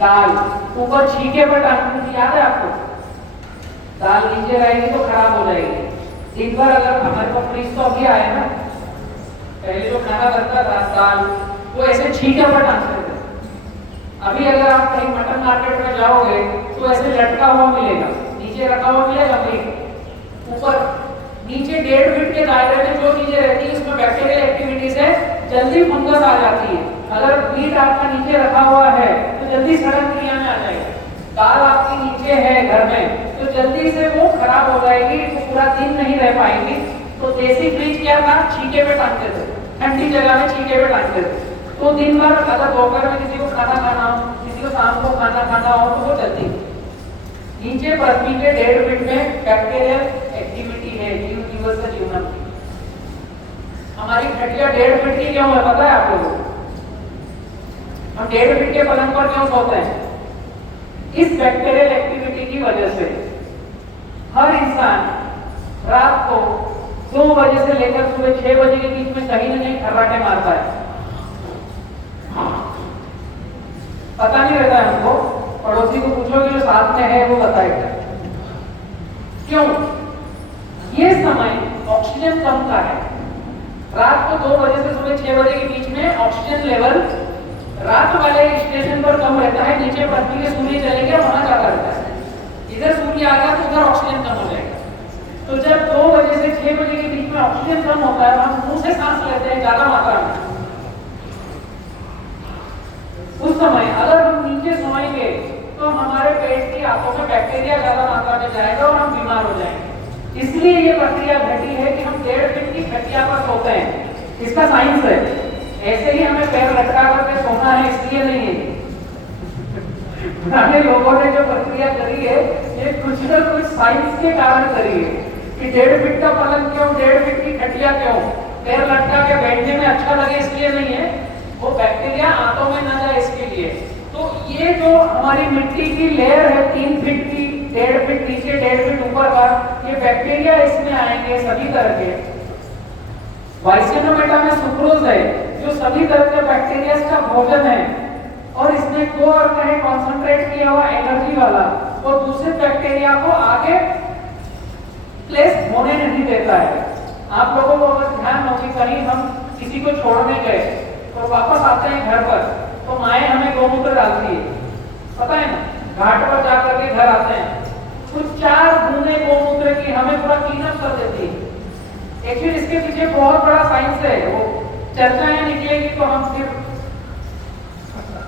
दाल ऊपर छीके पर टांगती थी, याद है आपको? दाल नीचे रहेगी तो खराब हो जाएगी। दिन भर अगर हमारे को फ्रिज तो अभी आया ना, पहले जो खाना बनता था दाल वो ऐसे छीके पर टांगते थे। अभी अगर आप कहीं मटन मार्केट में जाओगे तो ऐसे लटका हुआ मिलेगा, नीचे रखा हुआ मिलेगा, ऊपर नीचे 1.5 फीट के दायरे में जो चीजें रहती है उसमें बैक्टीरियल एक्टिविटी से जल्दी फंगस आ जाती है। अगर मीट आपका नीचे रखा हुआ है तो जल्दी सड़न क्रिया में आ जाएगा। दाल आपकी नीचे है घर में तो जल्दी से वो खराब हो जाएगी, तो पूरा दिन नहीं रह पाएगी। तो देसी फ्रिज क्या था? छीके पे टांगते थे, ठंडी जगह में छीके पे टांगते थे। तो दिन भर अगर दोपहर में किसी को खाना खाना हो, किसी को शाम को खाना खाना हो तो वो जल्दी। नीचे पृथ्वी के 1.5 फीट में बैक्टीरियल एक्टिविटी है, जीवस्य जीवनम की। हमारी खटिया 1.5 फीट की क्यों है पता है आप लोगों को? हम 1.5 फीट के पलंग पर क्यों सोते हैं? इस बैक्टीरियल एक्टिविटी की वजह से हर इंसान रात को 2 बजे से लेकर सुबह 6 बजे के बीच में कहीं न कहीं खर्राटे मारता है। पता नहीं रहता है हमको, पड़ोसी को पूछो कि जो साथ में है वो बताएगा क्यों। ये समय ऑक्सीजन कम का है। रात को 2 बजे से सुबह 6 बजे के बीच में ऑक्सीजन लेवल रात वाले स्टेशन पर कम रहता है, नीचे पृथ्वी के सूर्य चले गया वहां ज्यादा रहता है। इधर सूर्य आ गया तो उधर ऑक्सीजन कम हो जाएगा। तो जब 2 बजे से 6 बजे के बीच में ऑक्सीजन कम होता है, हम मुंह से सांस लेते हैं ज्यादा मात्रा में। उस समय अगर हम नीचे सोएंगे तो हमारे पेट की आंतों में बैक्टीरिया ज्यादा मात्रा में जाएगा और हम बीमार हो जाएंगे। इसलिए ये प्रक्रिया घटी है कि हम 1.5 फीट की खटिया पर सोते हैं। इसका साइंस है। ऐसे ही हमें पैर लटका करके सोना है इसलिए नहीं है। पुराने लोगों ने जो प्रक्रिया करी है ये कुछ न कुछ साइंस के कारण करी है कि 1.5 फीट का पलंग क्यों, 1.5 फीट की खटिया क्यों, पैर लटका के बैठने में अच्छा लगे इसलिए नहीं है, वो बैक्टीरिया आंतों में ना जाए इसके लिए। तो ये जो हमारी मिट्टी की लेयर है 3 फीट की, 1.5 फीट नीचे 1.5 फीट ऊपर का, ये बैक्टीरिया इसमें आएंगे सभी तरह के। वाइसिनोमेटा में सुक्रोज है जो सभी तरह के बैक्टीरिया का भोजन है, और इसमें कोर का है कॉन्सेंट्रेट किया हुआ एनर्जी वाला, वो दूसरे बैक्टीरिया को आगे प्लेस होने नहीं देता है। आप लोगों को अगर ध्यान हो कि कहीं हम किसी को छोड़ने गए और वापस आते हैं घर पर, तो माएँ हमें गोमूत्र डालती है, पता है ना, घाट पर जाकर के घर आते हैं, कुछ 4 बूंदे गोमूत्र की हमें पूरा क्लीन अप कर देती है। एक्चुअली इसके पीछे बहुत बड़ा साइंस है, वो चर्चाएं निकलेगी तो हम फिर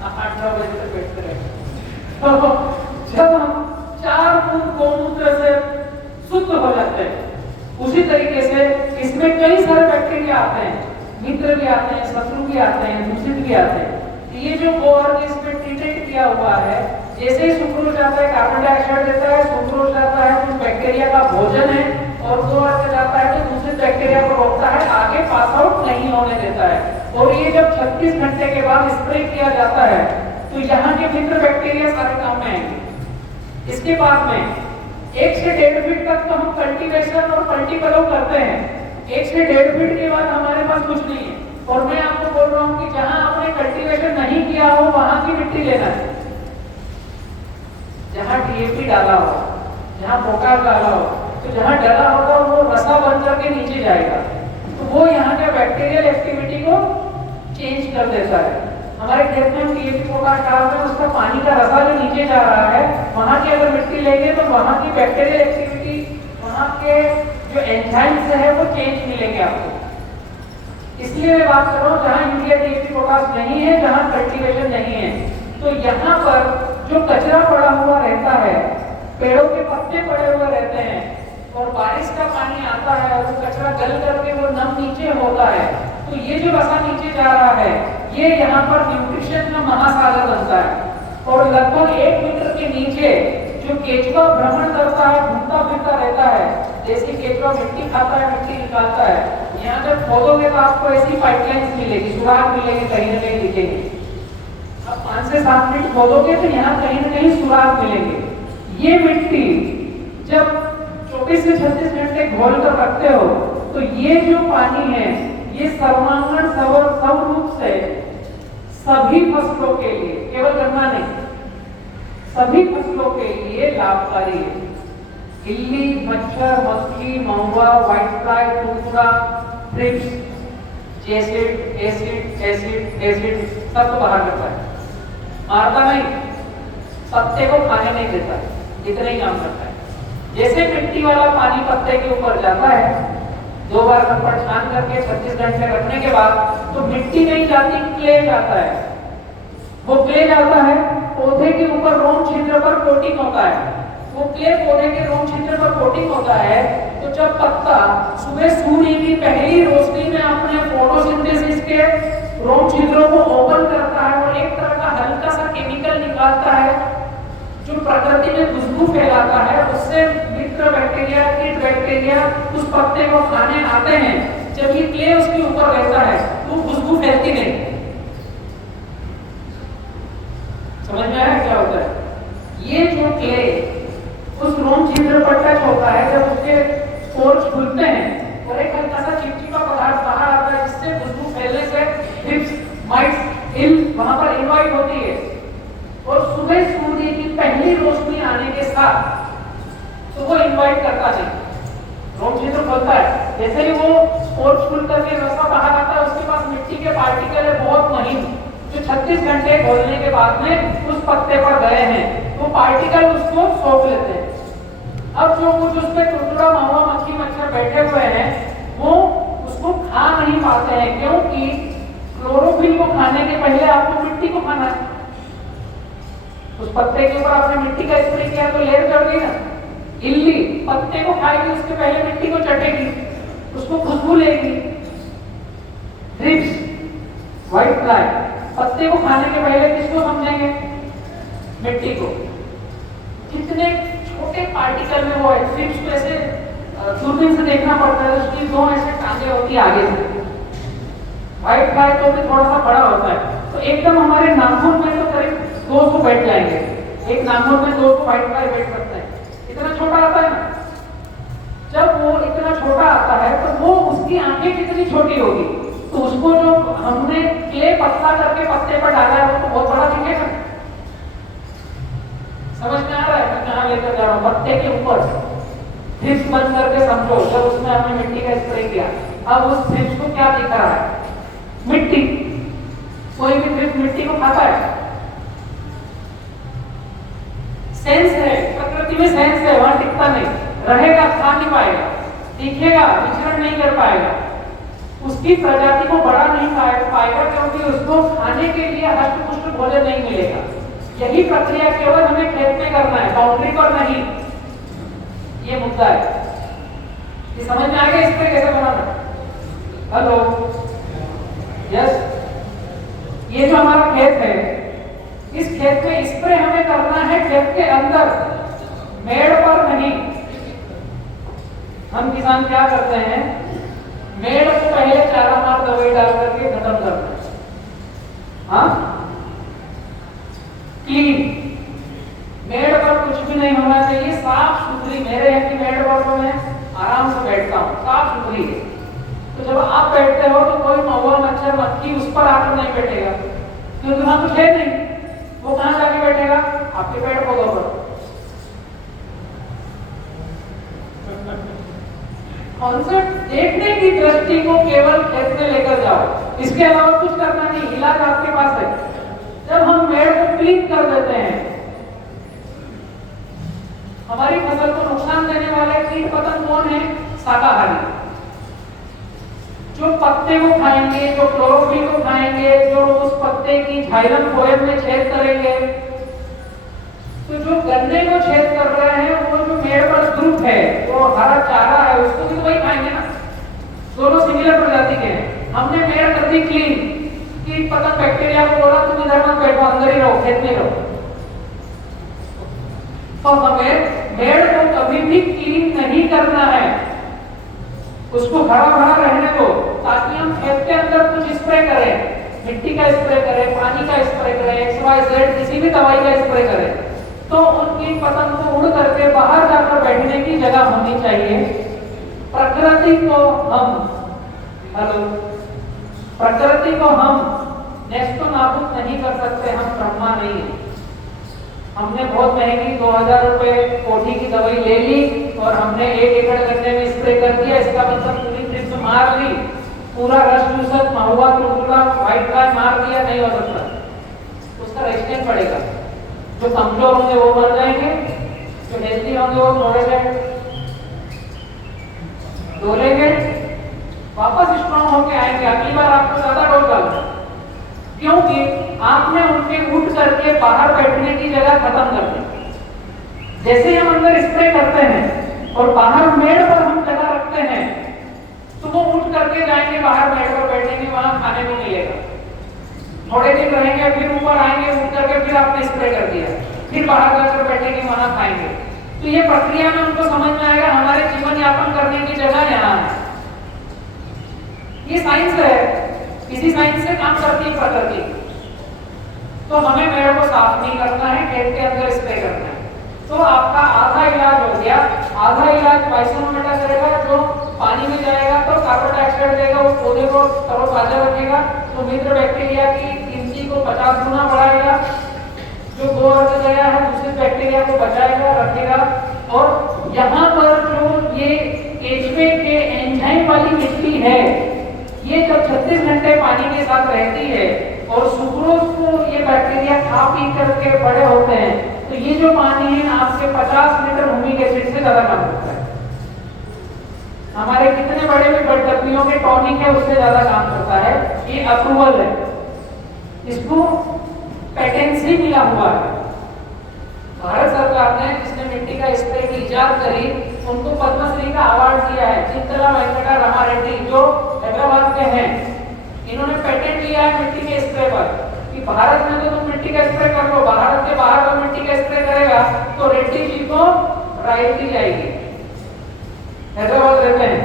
8-9 बजे तक बैठते रहेंगे। तो जब हम 4 बूंद गोमूत्र से शुद्ध हो जाते हैं, उसी तरीके से इसमें कई सारे बैक्टीरिया आते हैं, मित्र भी आते हैं, शत्रु भी आते हैं, दूषित भी आते हैं। ये जो गोवर्ग इसमें ट्रीटेड किया हुआ है, जैसे ही सुक्रोज जाता है कार्बन डाइऑक्साइड देता है, सुक्रोज जाता है तो बैक्टीरिया का भोजन है, और गोवर्ग जाता है तो दूसरे बैक्टीरिया को रोकता है, आगे पास आउट नहीं होने देता है। और ये जब 36 घंटे के बाद स्प्रे किया जाता है तो यहाँ के मित्र बैक्टीरिया सारे काम में आएंगे। इसके बाद में 1 से 1.5 फीट तक तो हम कल्टीवेशन और कल्टीकलो करते हैं, 1 से 1.5 फीट के बाद हमारे पास कुछ नहीं है। और मैं आपको बोल रहा हूँ कि जहां आपने कल्टीवेशन नहीं किया हो वहां की मिट्टी लेना है, जहां डीएपी डाला हो, जहां पोटाश डाला हो, तो जहां डला होगा वो रसा बन करके नीचे जाएगा, तो वो यहाँ के बैक्टीरियल एक्टिविटी को चेंज कर देता है। हमारे खेत में हम डीएपी पोटाश डालते हैं, उसका पानी का रसा जो नीचे जा रहा है, वहां की अगर मिट्टी लेंगे तो वहां की बैक्टीरियल एक्टिविटी, वहां के जो एंजाइम्स है वो चेंज मिलेंगे आपको। इसलिए मैं बात कर रहा हूँ जहां यूरिया डीएपी पोटाश नहीं है, जहां कल्टीवेशन नहीं है, तो यहाँ पर जो कचरा पड़ा हुआ रहता है, पेड़ों के पत्ते पड़े हुए रहते हैं, और बारिश का पानी आता है और वो कचरा गल करके वो नम नीचे होता है, तो ये जो रसा नीचे जा रहा है ये यहाँ पर न्यूट्रिशन का महासागर बनता है। और लगभग 1 मीटर के नीचे जो केचुआ भ्रमण करता है, घूमता फिरता रहता है, जैसे केचुआ मिट्टी खाता है, मिट्टी निकालता है, यहाँ जब खोदोगे तो आपको ऐसी पाइपलाइंस मिलेगी, सुराग मिलेंगे, कहीं ना कहीं दिखेंगे। अब 5 से 7 फीट खोदोगे तो यहाँ कहीं ना कहीं सुराग मिलेंगे। ये मिट्टी जब 24 से 36 घंटे घोल कर रखते हो तो ये जो पानी है ये सर्वांगण सब रूप से सभी फसलों के लिए, केवल गन्ना नहीं, सभी फसलों के लिए लाभकारी है। इल्ली, मच्छर, मक्खी, महुआ, व्हाइट फ्लाई, टूकड़ा, thrips, acid acid acid acid सब बाहर करता है, मारता नहीं, पत्ते को खाने नहीं देता, इतना ही काम करता है। जैसे मिट्टी वाला पानी पत्ते के ऊपर जाता है, 2 बार नंबर छान करके 36 घंटे रखने के बाद, तो मिट्टी नहीं जाती, क्ले जाता है। वो क्ले जाता है, पौधे के ऊपर रोम छिद्र पर कोटिंग होता है, वो क्ले पौधे के रोम छिद्र पर कोटिंग होता है। तो जब पत्ता सुबह सूर्य की पहली रोशनी में अपने फोटोसिंथेसिस के रोम छिद्रों को ओपन करता है और एक तरह का हल्का सा केमिकल निकालता है जो प्रकृति में खुशबू फैलाता है, उससे मित्र बैक्टीरिया, कीट बैक्टीरिया उस पत्ते को खाने आते हैं। जब ये क्ले उसके ऊपर रहता है तो खुशबू फैलती नहीं। समझ में आया क्या होता है? ये जो क्ले उस रोम छिद्र पर टच होता है, जब उसके स्पोर्स खुलते हैं और एक हल्का सा चिपचिपा पदार्थ बाहर आता है, जिससे खुशबू फैलने से थ्रिप्स, माइट्स, इल वहां पर इनवाइट होती है। और सुबह सूर्य की पहली रोशनी आने के साथ तो वो इनवाइट करता है, रोम छिद्र खुलता है, जैसे ही वो स्पोर्स खुल करके रसा बाहर आता है, उसके पास मिट्टी के पार्टिकल है बहुत महीन, जो 36 घंटे घोलने के बाद में उस पत्ते पर गए हैं, वो पार्टिकल उसको सोख लेते हैं। अब जो कुछ उसमें टुकड़ा, महुआ, मक्खी, मच्छर बैठे हुए हैं वो उसको खा नहीं पाते हैं, क्योंकि क्लोरोफिल को खाने के पहले आपको मिट्टी को खाना है। उस पत्ते के ऊपर आपने मिट्टी का स्प्रे किया तो लेयर चढ़ गई ना, इल्ली पत्ते को खाएगी, उसके पहले मिट्टी को चटेगी, उसको खुशबू लेगी। थ्रिप्स, व्हाइट फ्लाई पत्ते को खाने के पहले किसको समझेंगे? मिट्टी को, कितने छोटे पार्टिकल में वो है। थ्रिप्स को ऐसे दूरबीन से देखना पड़ता है, उसकी दो ऐसे टांगे होती है आगे से, व्हाइट फ्लाई तो भी थोड़ा सा बड़ा होता है, तो एकदम हमारे नाखून में तो करीब 200 बैठ जाएंगे, एक नाखून में 200 व्हाइट फ्लाई बैठ सकते हैं, इतना छोटा आता है ना। जब वो इतना छोटा आता है तो वो उसकी आंखें कितनी छोटी होगी, तो उसको जो हमने क्ले पतला करके पत्ते पर डाला है वो तो बहुत बड़ा दिखेगा। समझ में आ रहा है मैं कहां लेकर जा रहा हूं? पत्ते के ऊपर थ्रिप्स बंद करके समझो, जब उसमें हमने मिट्टी का स्प्रे किया, अब उस थ्रिप्स को क्या दिख रहा है? मिट्टी। कोई भी थ्रिप्स मिट्टी को खाता है? सेंस है, प्रकृति में सेंस है, वहां टिकता नहीं रहेगा, खा नहीं पाएगा, दिखेगा, विचरण नहीं कर पाएगा, उसकी प्रजाति को बढ़ा नहीं पाएगा, क्योंकि उसको खाने के लिए हष्ट-पुष्ट भोजन नहीं मिलेगा। यही प्रक्रिया केवल हमें खेत में करना है, बाउंड्री पर नहीं। ये मुद्दा है, ये समझ में आएगा इस पे कैसे बनाना? Hello, yes. ये जो हमारा खेत है, इस खेत में स्प्रे हमें करना है खेत के अंदर, मेड़ पर नहीं। हम किसान क्या करते हैं, मेड़ को पहले चारा मार दवाई डाल करके खत्म करते हैं, हाँ, क्लीन। मेड़ पर कुछ भी नहीं होना चाहिए, साफ सुथरी। मेरे यहाँ की मेड़ पर तो मैं आराम से बैठता हूँ, साफ सुथरी। तो जब आप बैठते हो तो कोई महुआ, मच्छर, मक्खी उस पर आकर नहीं बैठेगा, क्योंकि वहां कुछ है नहीं, वो कहां जाके बैठेगा? आपके पेड़ पौधों पर। कॉन्सेप्ट देखने की दृष्टि को केवल खेत में लेकर जाओ, इसके अलावा कुछ करना नहीं, इलाज आपके पास है। जब हम पेड़ को क्लीन कर देते हैं, हमारी फसल को नुकसान देने वाले कीट पतंग कौन है? शाकाहारी, जो पत्ते को खाएंगे, जो क्लोरोफिल को खाएंगे, जो उस पत्ते की जाइलम फ्लोएम में छेद करेंगे। तो जो गन्ने को छेद कर रहे हैं, वो जो मेड़ पर ध्रुव है, वो हरा चारा है, उसको भी तो वही खाएंगे ना। दोनों सिमिलर प्रजाति के हैं। हमने मेड़ कर दी क्लीन, कीट पतंग बैक्टीरिया को बोला तुम इधर मत बैठो, अंदर ही रहो, खेत में रहो। तो हमें मेड़ को कभी भी क्लीन नहीं करना है, उसको हरा भरा रहने दो, ताकि हम खेत के अंदर कुछ स्प्रे करें, मिट्टी का स्प्रे करें, पानी का स्प्रे करें, XYZ किसी भी दवाई का स्प्रे करें, तो उन कीट पतंग को उड़ करके बाहर जाकर बैठने की जगह होनी चाहिए। प्रकृति को हम प्रकृति को हम नेस्तो नाबूद नहीं कर सकते, हम ब्रह्मा नहीं है। हमने बहुत महंगी 2000 रुपए कोठी की दवाई ले ली और हमने 1 एकड़ गन्ने में स्प्रे कर दिया, इसका मतलब पूरी ट्रिप्स मार ली, पूरा रस चूसक, महुआ, टुकड़ा, व्हाइट फ्लाई मार दिया, नहीं हो सकता। उसका रेजिस्टेंस बढ़ेगा, जो कमजोर होंगे वो मर जाएंगे, जो हेल्दी होंगे वो दौड़ेंगे, वापस स्ट्रॉन्ग होके आएंगे। अगली बार आपको ज्यादा डोज डालना, क्योंकि आपने उनके उठ करके बाहर बैठने की जगह खत्म कर दी। जैसे हम अंदर स्प्रे करते हैं और बाहर मेड़ पर हम जगह रखते हैं, तो वो उठ करके जाएंगे बाहर, मेड़ पर बैठेंगे, वहां खाने को मिलेगा, थोड़े दिन रहेंगे, फिर ऊपर आएंगे, उठ करके फिर आपने स्प्रे कर दिया, फिर बाहर जाकर बैठेंगे, वहां खाएंगे। तो ये प्रक्रिया में उनको समझ में आएगा हमारे जीवन यापन करने की जगह यहाँ है। ये साइंस है, इसी साइंस से काम करती है प्रकृति। तो हमें पेड़ को साफ नहीं करना है, खेत के अंदर स्प्रे करना है। तो आपका आधा इलाज हो गया। आधा इलाज बाइसोनोमेटा करेगा, जो पानी में जाएगा तो कार्बन डाइऑक्साइड देगा, वो पौधे को तरोताजा रखेगा, तो मित्र बैक्टीरिया की गिनती को 50 गुना बढ़ाएगा, जो गो अर्ध गया है दूसरे बैक्टीरिया को बचाएगा, रखेगा। और यहाँ पर जो ये केचुए के एंजाइम वाली मिट्टी है, ये जब 36 घंटे पानी के साथ रहती है और सुक्रोज को ये बैक्टीरिया खा पी करके बड़े होते हैं, तो ये जो पानी है आपके 50 लीटर ह्यूमिक एसिड से ज्यादा काम करता है। हमारे कितने बड़े भी ब्लड डब्बियों के टॉनिक है, उससे ज्यादा काम करता है। ये अप्रूवल है, इसको पेटेंसी मिला हुआ है। भारत सरकार ने जिसने मिट्टी का स्प्रे की इजाद करी, उनको पद्मश्री का अवार्ड दिया है। चिंतला वेंकटा रमा रेड्डी जो हैदराबाद के हैं, इन्होंने पेटेंट लिया है मिट्टी के स्प्रे पर कि भारत में तो तुम मिट्टी का स्प्रे कर लो, भारत के बाहर तो मिट्टी का स्प्रे करेगा तो रेड्डी जी को रॉयल्टी जाएगी। हैदराबाद रहते हैं,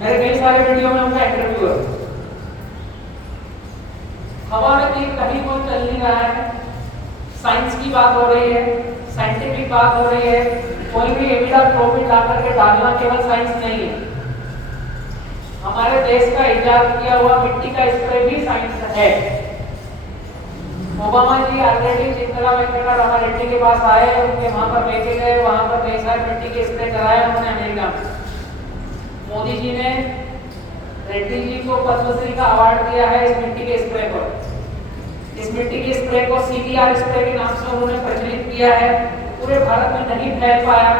मेरे कई सारे वीडियो में उनका इंटरव्यू है। हवा में कहीं कोई चल नहीं रहा है, साइंस की बात हो रही है, साइंटिफिक बात हो रही है, कोई भी एविडा प्रोविड ला करके डालना केवल साइंस नहीं है। हमारे देश का इजाद किया हुआ मिट्टी का स्प्रे भी साइंस है। ओबामा जी ऑलरेडी चिंतला वेंकटा रामारेड्डी के पास आए, उनके वहां पर लेके गए, वहां पर कई सारे मिट्टी के स्प्रे कराए उन्होंने अमेरिका में। मोदी जी ने रेड्डी जी को पद्मश्री का अवार्ड दिया है इस मिट्टी के स्प्रे को। इस मिट्टी के स्प्रे को CBR स्प्रे के नाम से उन्होंने प्रचलित किया है। पूरे भारत में नहीं फैल पाया,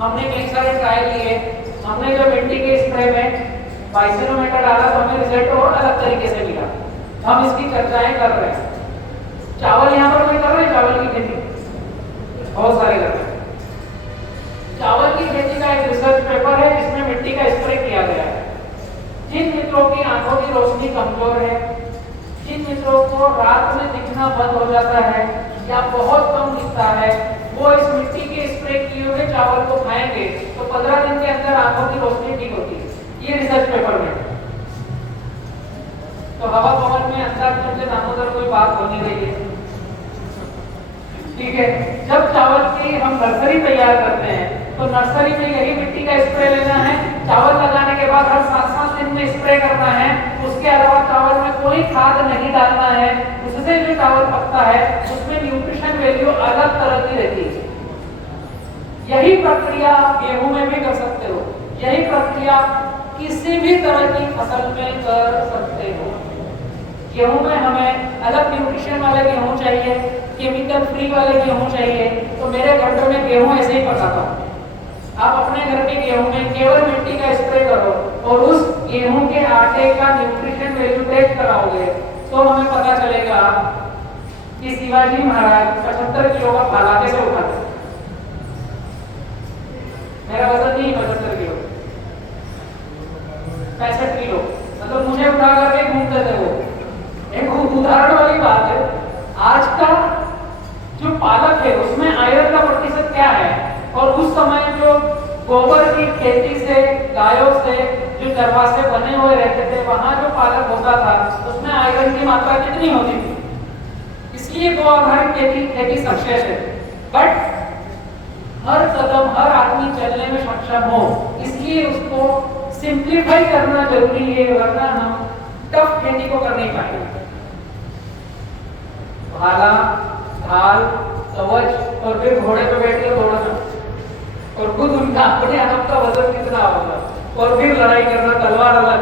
हमने कई सारे ट्रायल लिए। हमने जो मिट्टी के स्प्रे में बाइसेनोमीटर डाला तो हमें रिजल्ट और अलग तरीके से मिला। हम इसकी चर्चाएं कर रहे हैं। चावल यहाँ पर कोई कर रहे हैं, चावल की खेती बहुत सारे कर रहे हैं। चावल की खेती का एक रिसर्च पेपर है जिसमें मिट्टी का स्प्रे किया गया है। जिन मित्रों की आंखों की रोशनी कमजोर है, जिन मित्रों को रात में दिखना बंद हो जाता है या बहुत कम दिखता है, वो इस मिट्टी के स्प्रे किए हुए चावल को खाएंगे तो 15 दिन के अंदर आंखों की रोशनी ठीक होती है। ये रिसर्च पेपर में। तो हवा पवन में अंदाज करके दामोदर कोई बात हो नहीं रही है, ठीक है। जब चावल की हम नर्सरी तैयार करते हैं तो नर्सरी में यही मिट्टी का स्प्रे लेना है। चावल लगाने के बाद हर 7-7 दिन में स्प्रे करना है। उसके अलावा चावल में कोई खाद नहीं डालना है। उससे जो चावल पकता है उसमें न्यूट्रिशन वैल्यू अलग तरह की रहती है। यही प्रक्रिया आप गेहूं में भी कर सकते हो, यही प्रक्रिया किसी भी तरह की फसल में कर सकते हो। गेहूं में हमें अलग न्यूट्रिशन वाले गेहूं चाहिए, केमिकल फ्री वाले गेहूं चाहिए, तो मेरे घर में गेहूं ऐसे ही पकाता हूं। आप अपने घर के गेहूं में केवल मिट्टी का स्प्रे करो और उस गेहूं के आटे का न्यूट्रिशन वैल्यू टेस्ट कराओगे तो हमें पता चलेगा कि शिवाजी महाराज 75 किलो का भाला कैसे उठाते। मेरा वजन नहीं 75 किलो, 65 किलो, मतलब मुझे उठा करके घूमते थे वो। एक उदाहरण वाली बात है, आज का जो पालक है उसमें आयरन का प्रतिशत क्या है, और उस समय जो गोबर की खेती से, गायों से जो दरवाजे बने हुए रहते थे वहां जो पालक होता था उसमें आयरन की मात्रा कितनी होती थी। इसलिए गो आधारित खेती सक्सेस है। बट हर कदम हर आदमी चलने में सक्षम हो, इसलिए उसको सिंप्लीफाई करना जरूरी है, वरना हम टफ खेती को कर नहीं पाएंगे। भाला, ढाल, कवच और फिर घोड़े पे बैठ कर दौड़ना और खुद उनका अपने आप का वजन कितना होगा और फिर लड़ाई करना, तलवार अलग।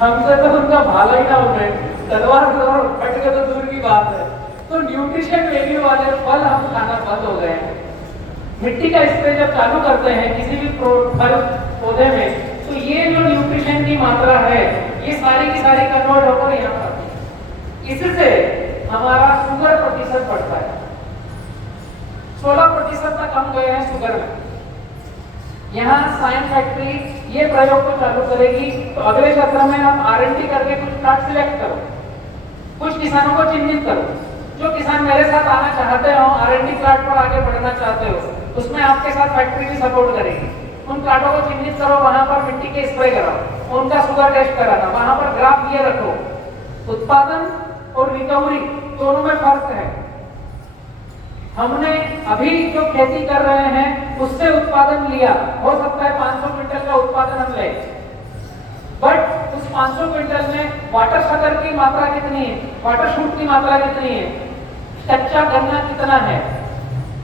हमसे तो उनका भाला ही ना उठे, तलवार और फट के तो दूर की बात है। तो न्यूट्रिशन वैल्यू वाले फल हम खाना बंद हो गए हैं। मिट्टी का स्प्रे जब चालू करते हैं किसी भी फल पौधे में तो ये जो न्यूट्रिशन की मात्रा है ये सारी की सारी कन्वर्ट होकर यहाँ पर आती है। इससे हमारा शुगर प्रतिशत बढ़ता है। 16% तक हम गए हैं शुगर में। यहाँ साइंस फैक्ट्री ये प्रयोग को चालू करेगी तो अगले सत्र में हम R&D करके कुछ प्लाट सिलेक्ट करो, कुछ किसानों को चिन्हित करो। जो किसान मेरे साथ आना चाहते हो, R&D प्लाट पर आगे बढ़ना चाहते हो, उसमें आपके साथ फैक्ट्री भी सपोर्ट करेगी। उन प्लाटों को चिन्हित करो, वहां पर मिट्टी के स्प्रे कराओ, उनका शुगर टेस्ट कराना, वहां पर ग्राफ ये रखो। उत्पादन और रिकवरी दोनों में फर्क है। हमने अभी जो खेती कर रहे हैं उससे उत्पादन लिया, हो सकता है 500 क्विंटल का उत्पादन हम ले, बट उस 500 क्विंटल में वाटर शक्कर की मात्रा कितनी है, वाटर शूट की मात्रा कितनी है, कच्चा गन्ना कितना है,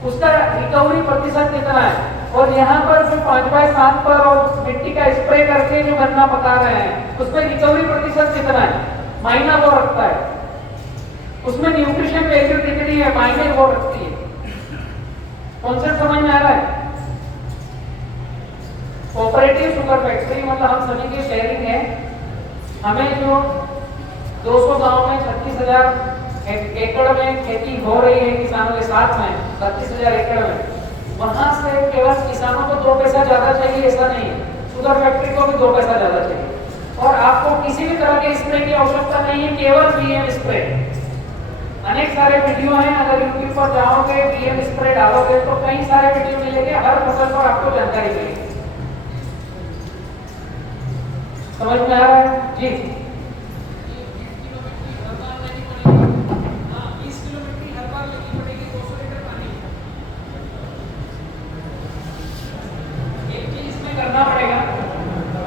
उसका रिकवरी प्रतिशत कितना है, और यहाँ पर जो 5/7 पर और मिट्टी का स्प्रे करके जो गन्ना पका रहे हैं उसमें रिकवरी प्रतिशत कितना है, मायना वो रखता है। उसमें न्यूट्रिशन वैल्यू कितनी है, मायने वो रखती है। कॉन्सेप्ट समझ में आ रहा है? कोऑपरेटिव शुगर फैक्ट्री मतलब हम सभी की शेयरिंग है। हमें जो 200 गांव में 36,000 एकड़ में खेती हो रही है किसानों के साथ में, 32,000 एकड़ में, वहां से केवल किसानों को 2 पैसा ज्यादा चाहिए ऐसा नहीं है, शुगर फैक्ट्री को भी 2 पैसा ज्यादा चाहिए। और आपको किसी भी तरह के स्प्रे की आवश्यकता नहीं है, केवल बीएम स्प्रे। अनेक सारे वीडियो हैं, अगर यूट्यूब पर जाओगे बीएम स्प्रे डालोगे तो कई सारे वीडियो मिलेंगे, हर फसल पर आपको जानकारी मिलेगी। समझ में आ रहा है जी? 20 किलो मिट्टी हर बार लेनी पड़ेगी, 200 लीटर पानी। एक चीज इसमें करना पड़ेगा,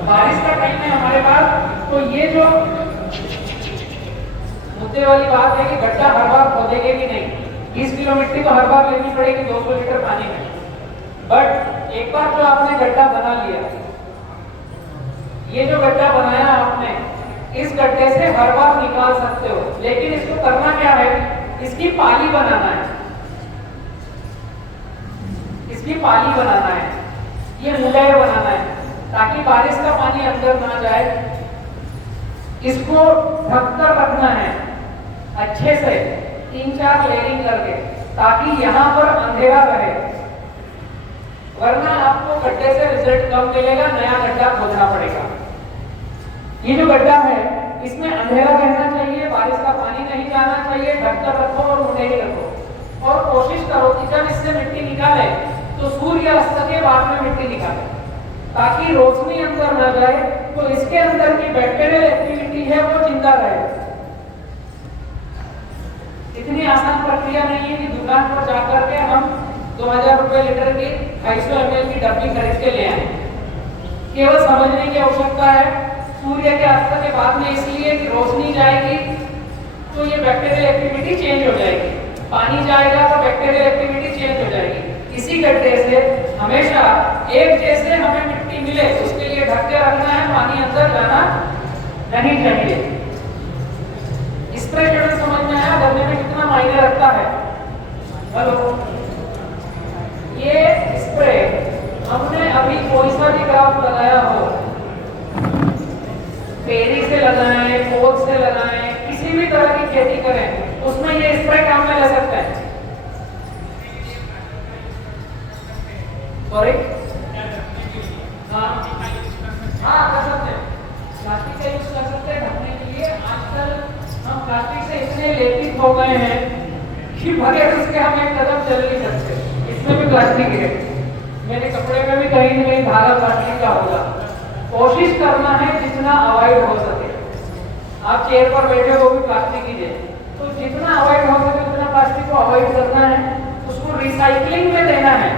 बारिश का टाइम है हमारे पास, तो ये जो मुद्दे वाली बात है कि गड्ढा हर बार खोदेंगे कि नहीं। 20 किलो मिट्टी तो हर बार लेनी पड़ेगी 200 लीटर पानी में। बट एक बार जो आपने गड्ढा बना लिया, ये जो गड्ढा बनाया आपने, इस गड्ढे से हर बार निकाल सकते हो, लेकिन इसको करना क्या है, इसकी पाली बनाना है, इसकी पाली बनाना है, ये मुलायम बनाना है ताकि बारिश का पानी अंदर ना जाए। इसको ढककर रखना है अच्छे से, 3-4 लेयरिंग करके, ताकि यहाँ पर अंधेरा रहे, वरना आपको गड्ढे से रिजल्ट कम मिलेगा, नया गड्ढा खोदना पड़ेगा। ये जो गड्ढा है इसमें अंधेरा रहना चाहिए, बारिश का पानी नहीं जाना चाहिए, ढककर रखो और मुंडेरी रखो, और कोशिश करो कि जब इससे मिट्टी निकाले तो सूर्य अस्त के बाद में मिट्टी निकाले, ताकि रोशनी अंदर न जाए, तो इसके अंदर की बैक्टीरियल एक्टिविटी है वो जिंदा रहे। इतनी आसान प्रक्रिया नहीं है कि दुकान पर जाकर के हम 2000 रुपए लीटर की 250 ml की डब्बी खरीद के ले आए। केवल समझने की आवश्यकता है, सूर्य के अस्त के बाद में इसलिए कि रोशनी जाएगी तो ये बैक्टीरियल एक्टिविटी चेंज हो जाएगी, पानी जाएगा तो बैक्टीरियल एक्टिविटी चेंज हो जाएगी। इसी गड्ढे से हमेशा एक जैसे हमें मिट्टी मिले उसके लिए ढक के रखना है, पानी अंदर जाना नहीं चाहिए। स्प्रे शेड्यूल समझ में आया, गन्ने में कितना मायने रखता है? हेलो, ये स्प्रे हमने अभी कोई सा भी ग्राफ लगाया हो, पेरी से लगाएं, पोल से लगाएं, किसी भी तरह की खेती करें, उसमें ये स्प्रे काम में ले सकते हैं। सॉरी, हाँ कर सकते हैं, प्लास्टिक का यूज कर सकते हैं ढकने के लिए। आजकल हम प्लास्टिक से इतने लेपित हो गए हैं कि बगैर उसके हम एक कदम चल नहीं सकते। इसमें भी प्लास्टिक है, मेरे कपड़े में भी कहीं न कहीं धागा प्लास्टिक का होगा। कोशिश करना है जितना अवॉइड हो सके। आप चेयर पर बैठे हो भी प्लास्टिक ही दे, तो जितना अवॉइड हो सके उतना प्लास्टिक को अवॉइड करना है, उसको रिसाइकलिंग में देना है,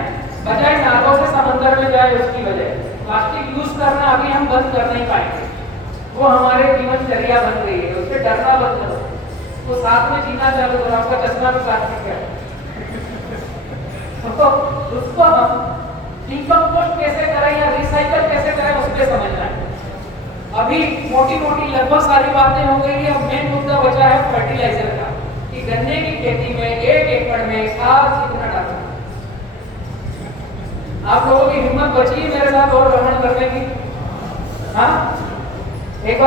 बजाय नालों से समंदर में जाए उसकी वजह। प्लास्टिक यूज करना अभी हम बंद कर नहीं पाएंगे, वो हमारे जीवनचर्या बन गई है, उससे डरना बंद करो, तो साथ में जीना चालू करो। आपका चश्मा भी प्लास्टिक है तो उसको हम डिकम्पोस्ट कैसे करें या रिसाइकल कैसे करें उस पर समझना है। अभी मोटी मोटी लगभग सारी बातें हो गई है, अब मेन मुद्दा बचा है फर्टिलाइजर का, कि गन्ने की खेती में 1 एकड़ में खाद कितना डालना। आप लोगों की हिम्मत बची है मेरे साथ और भ्रमण करने की? हाँ, एक बार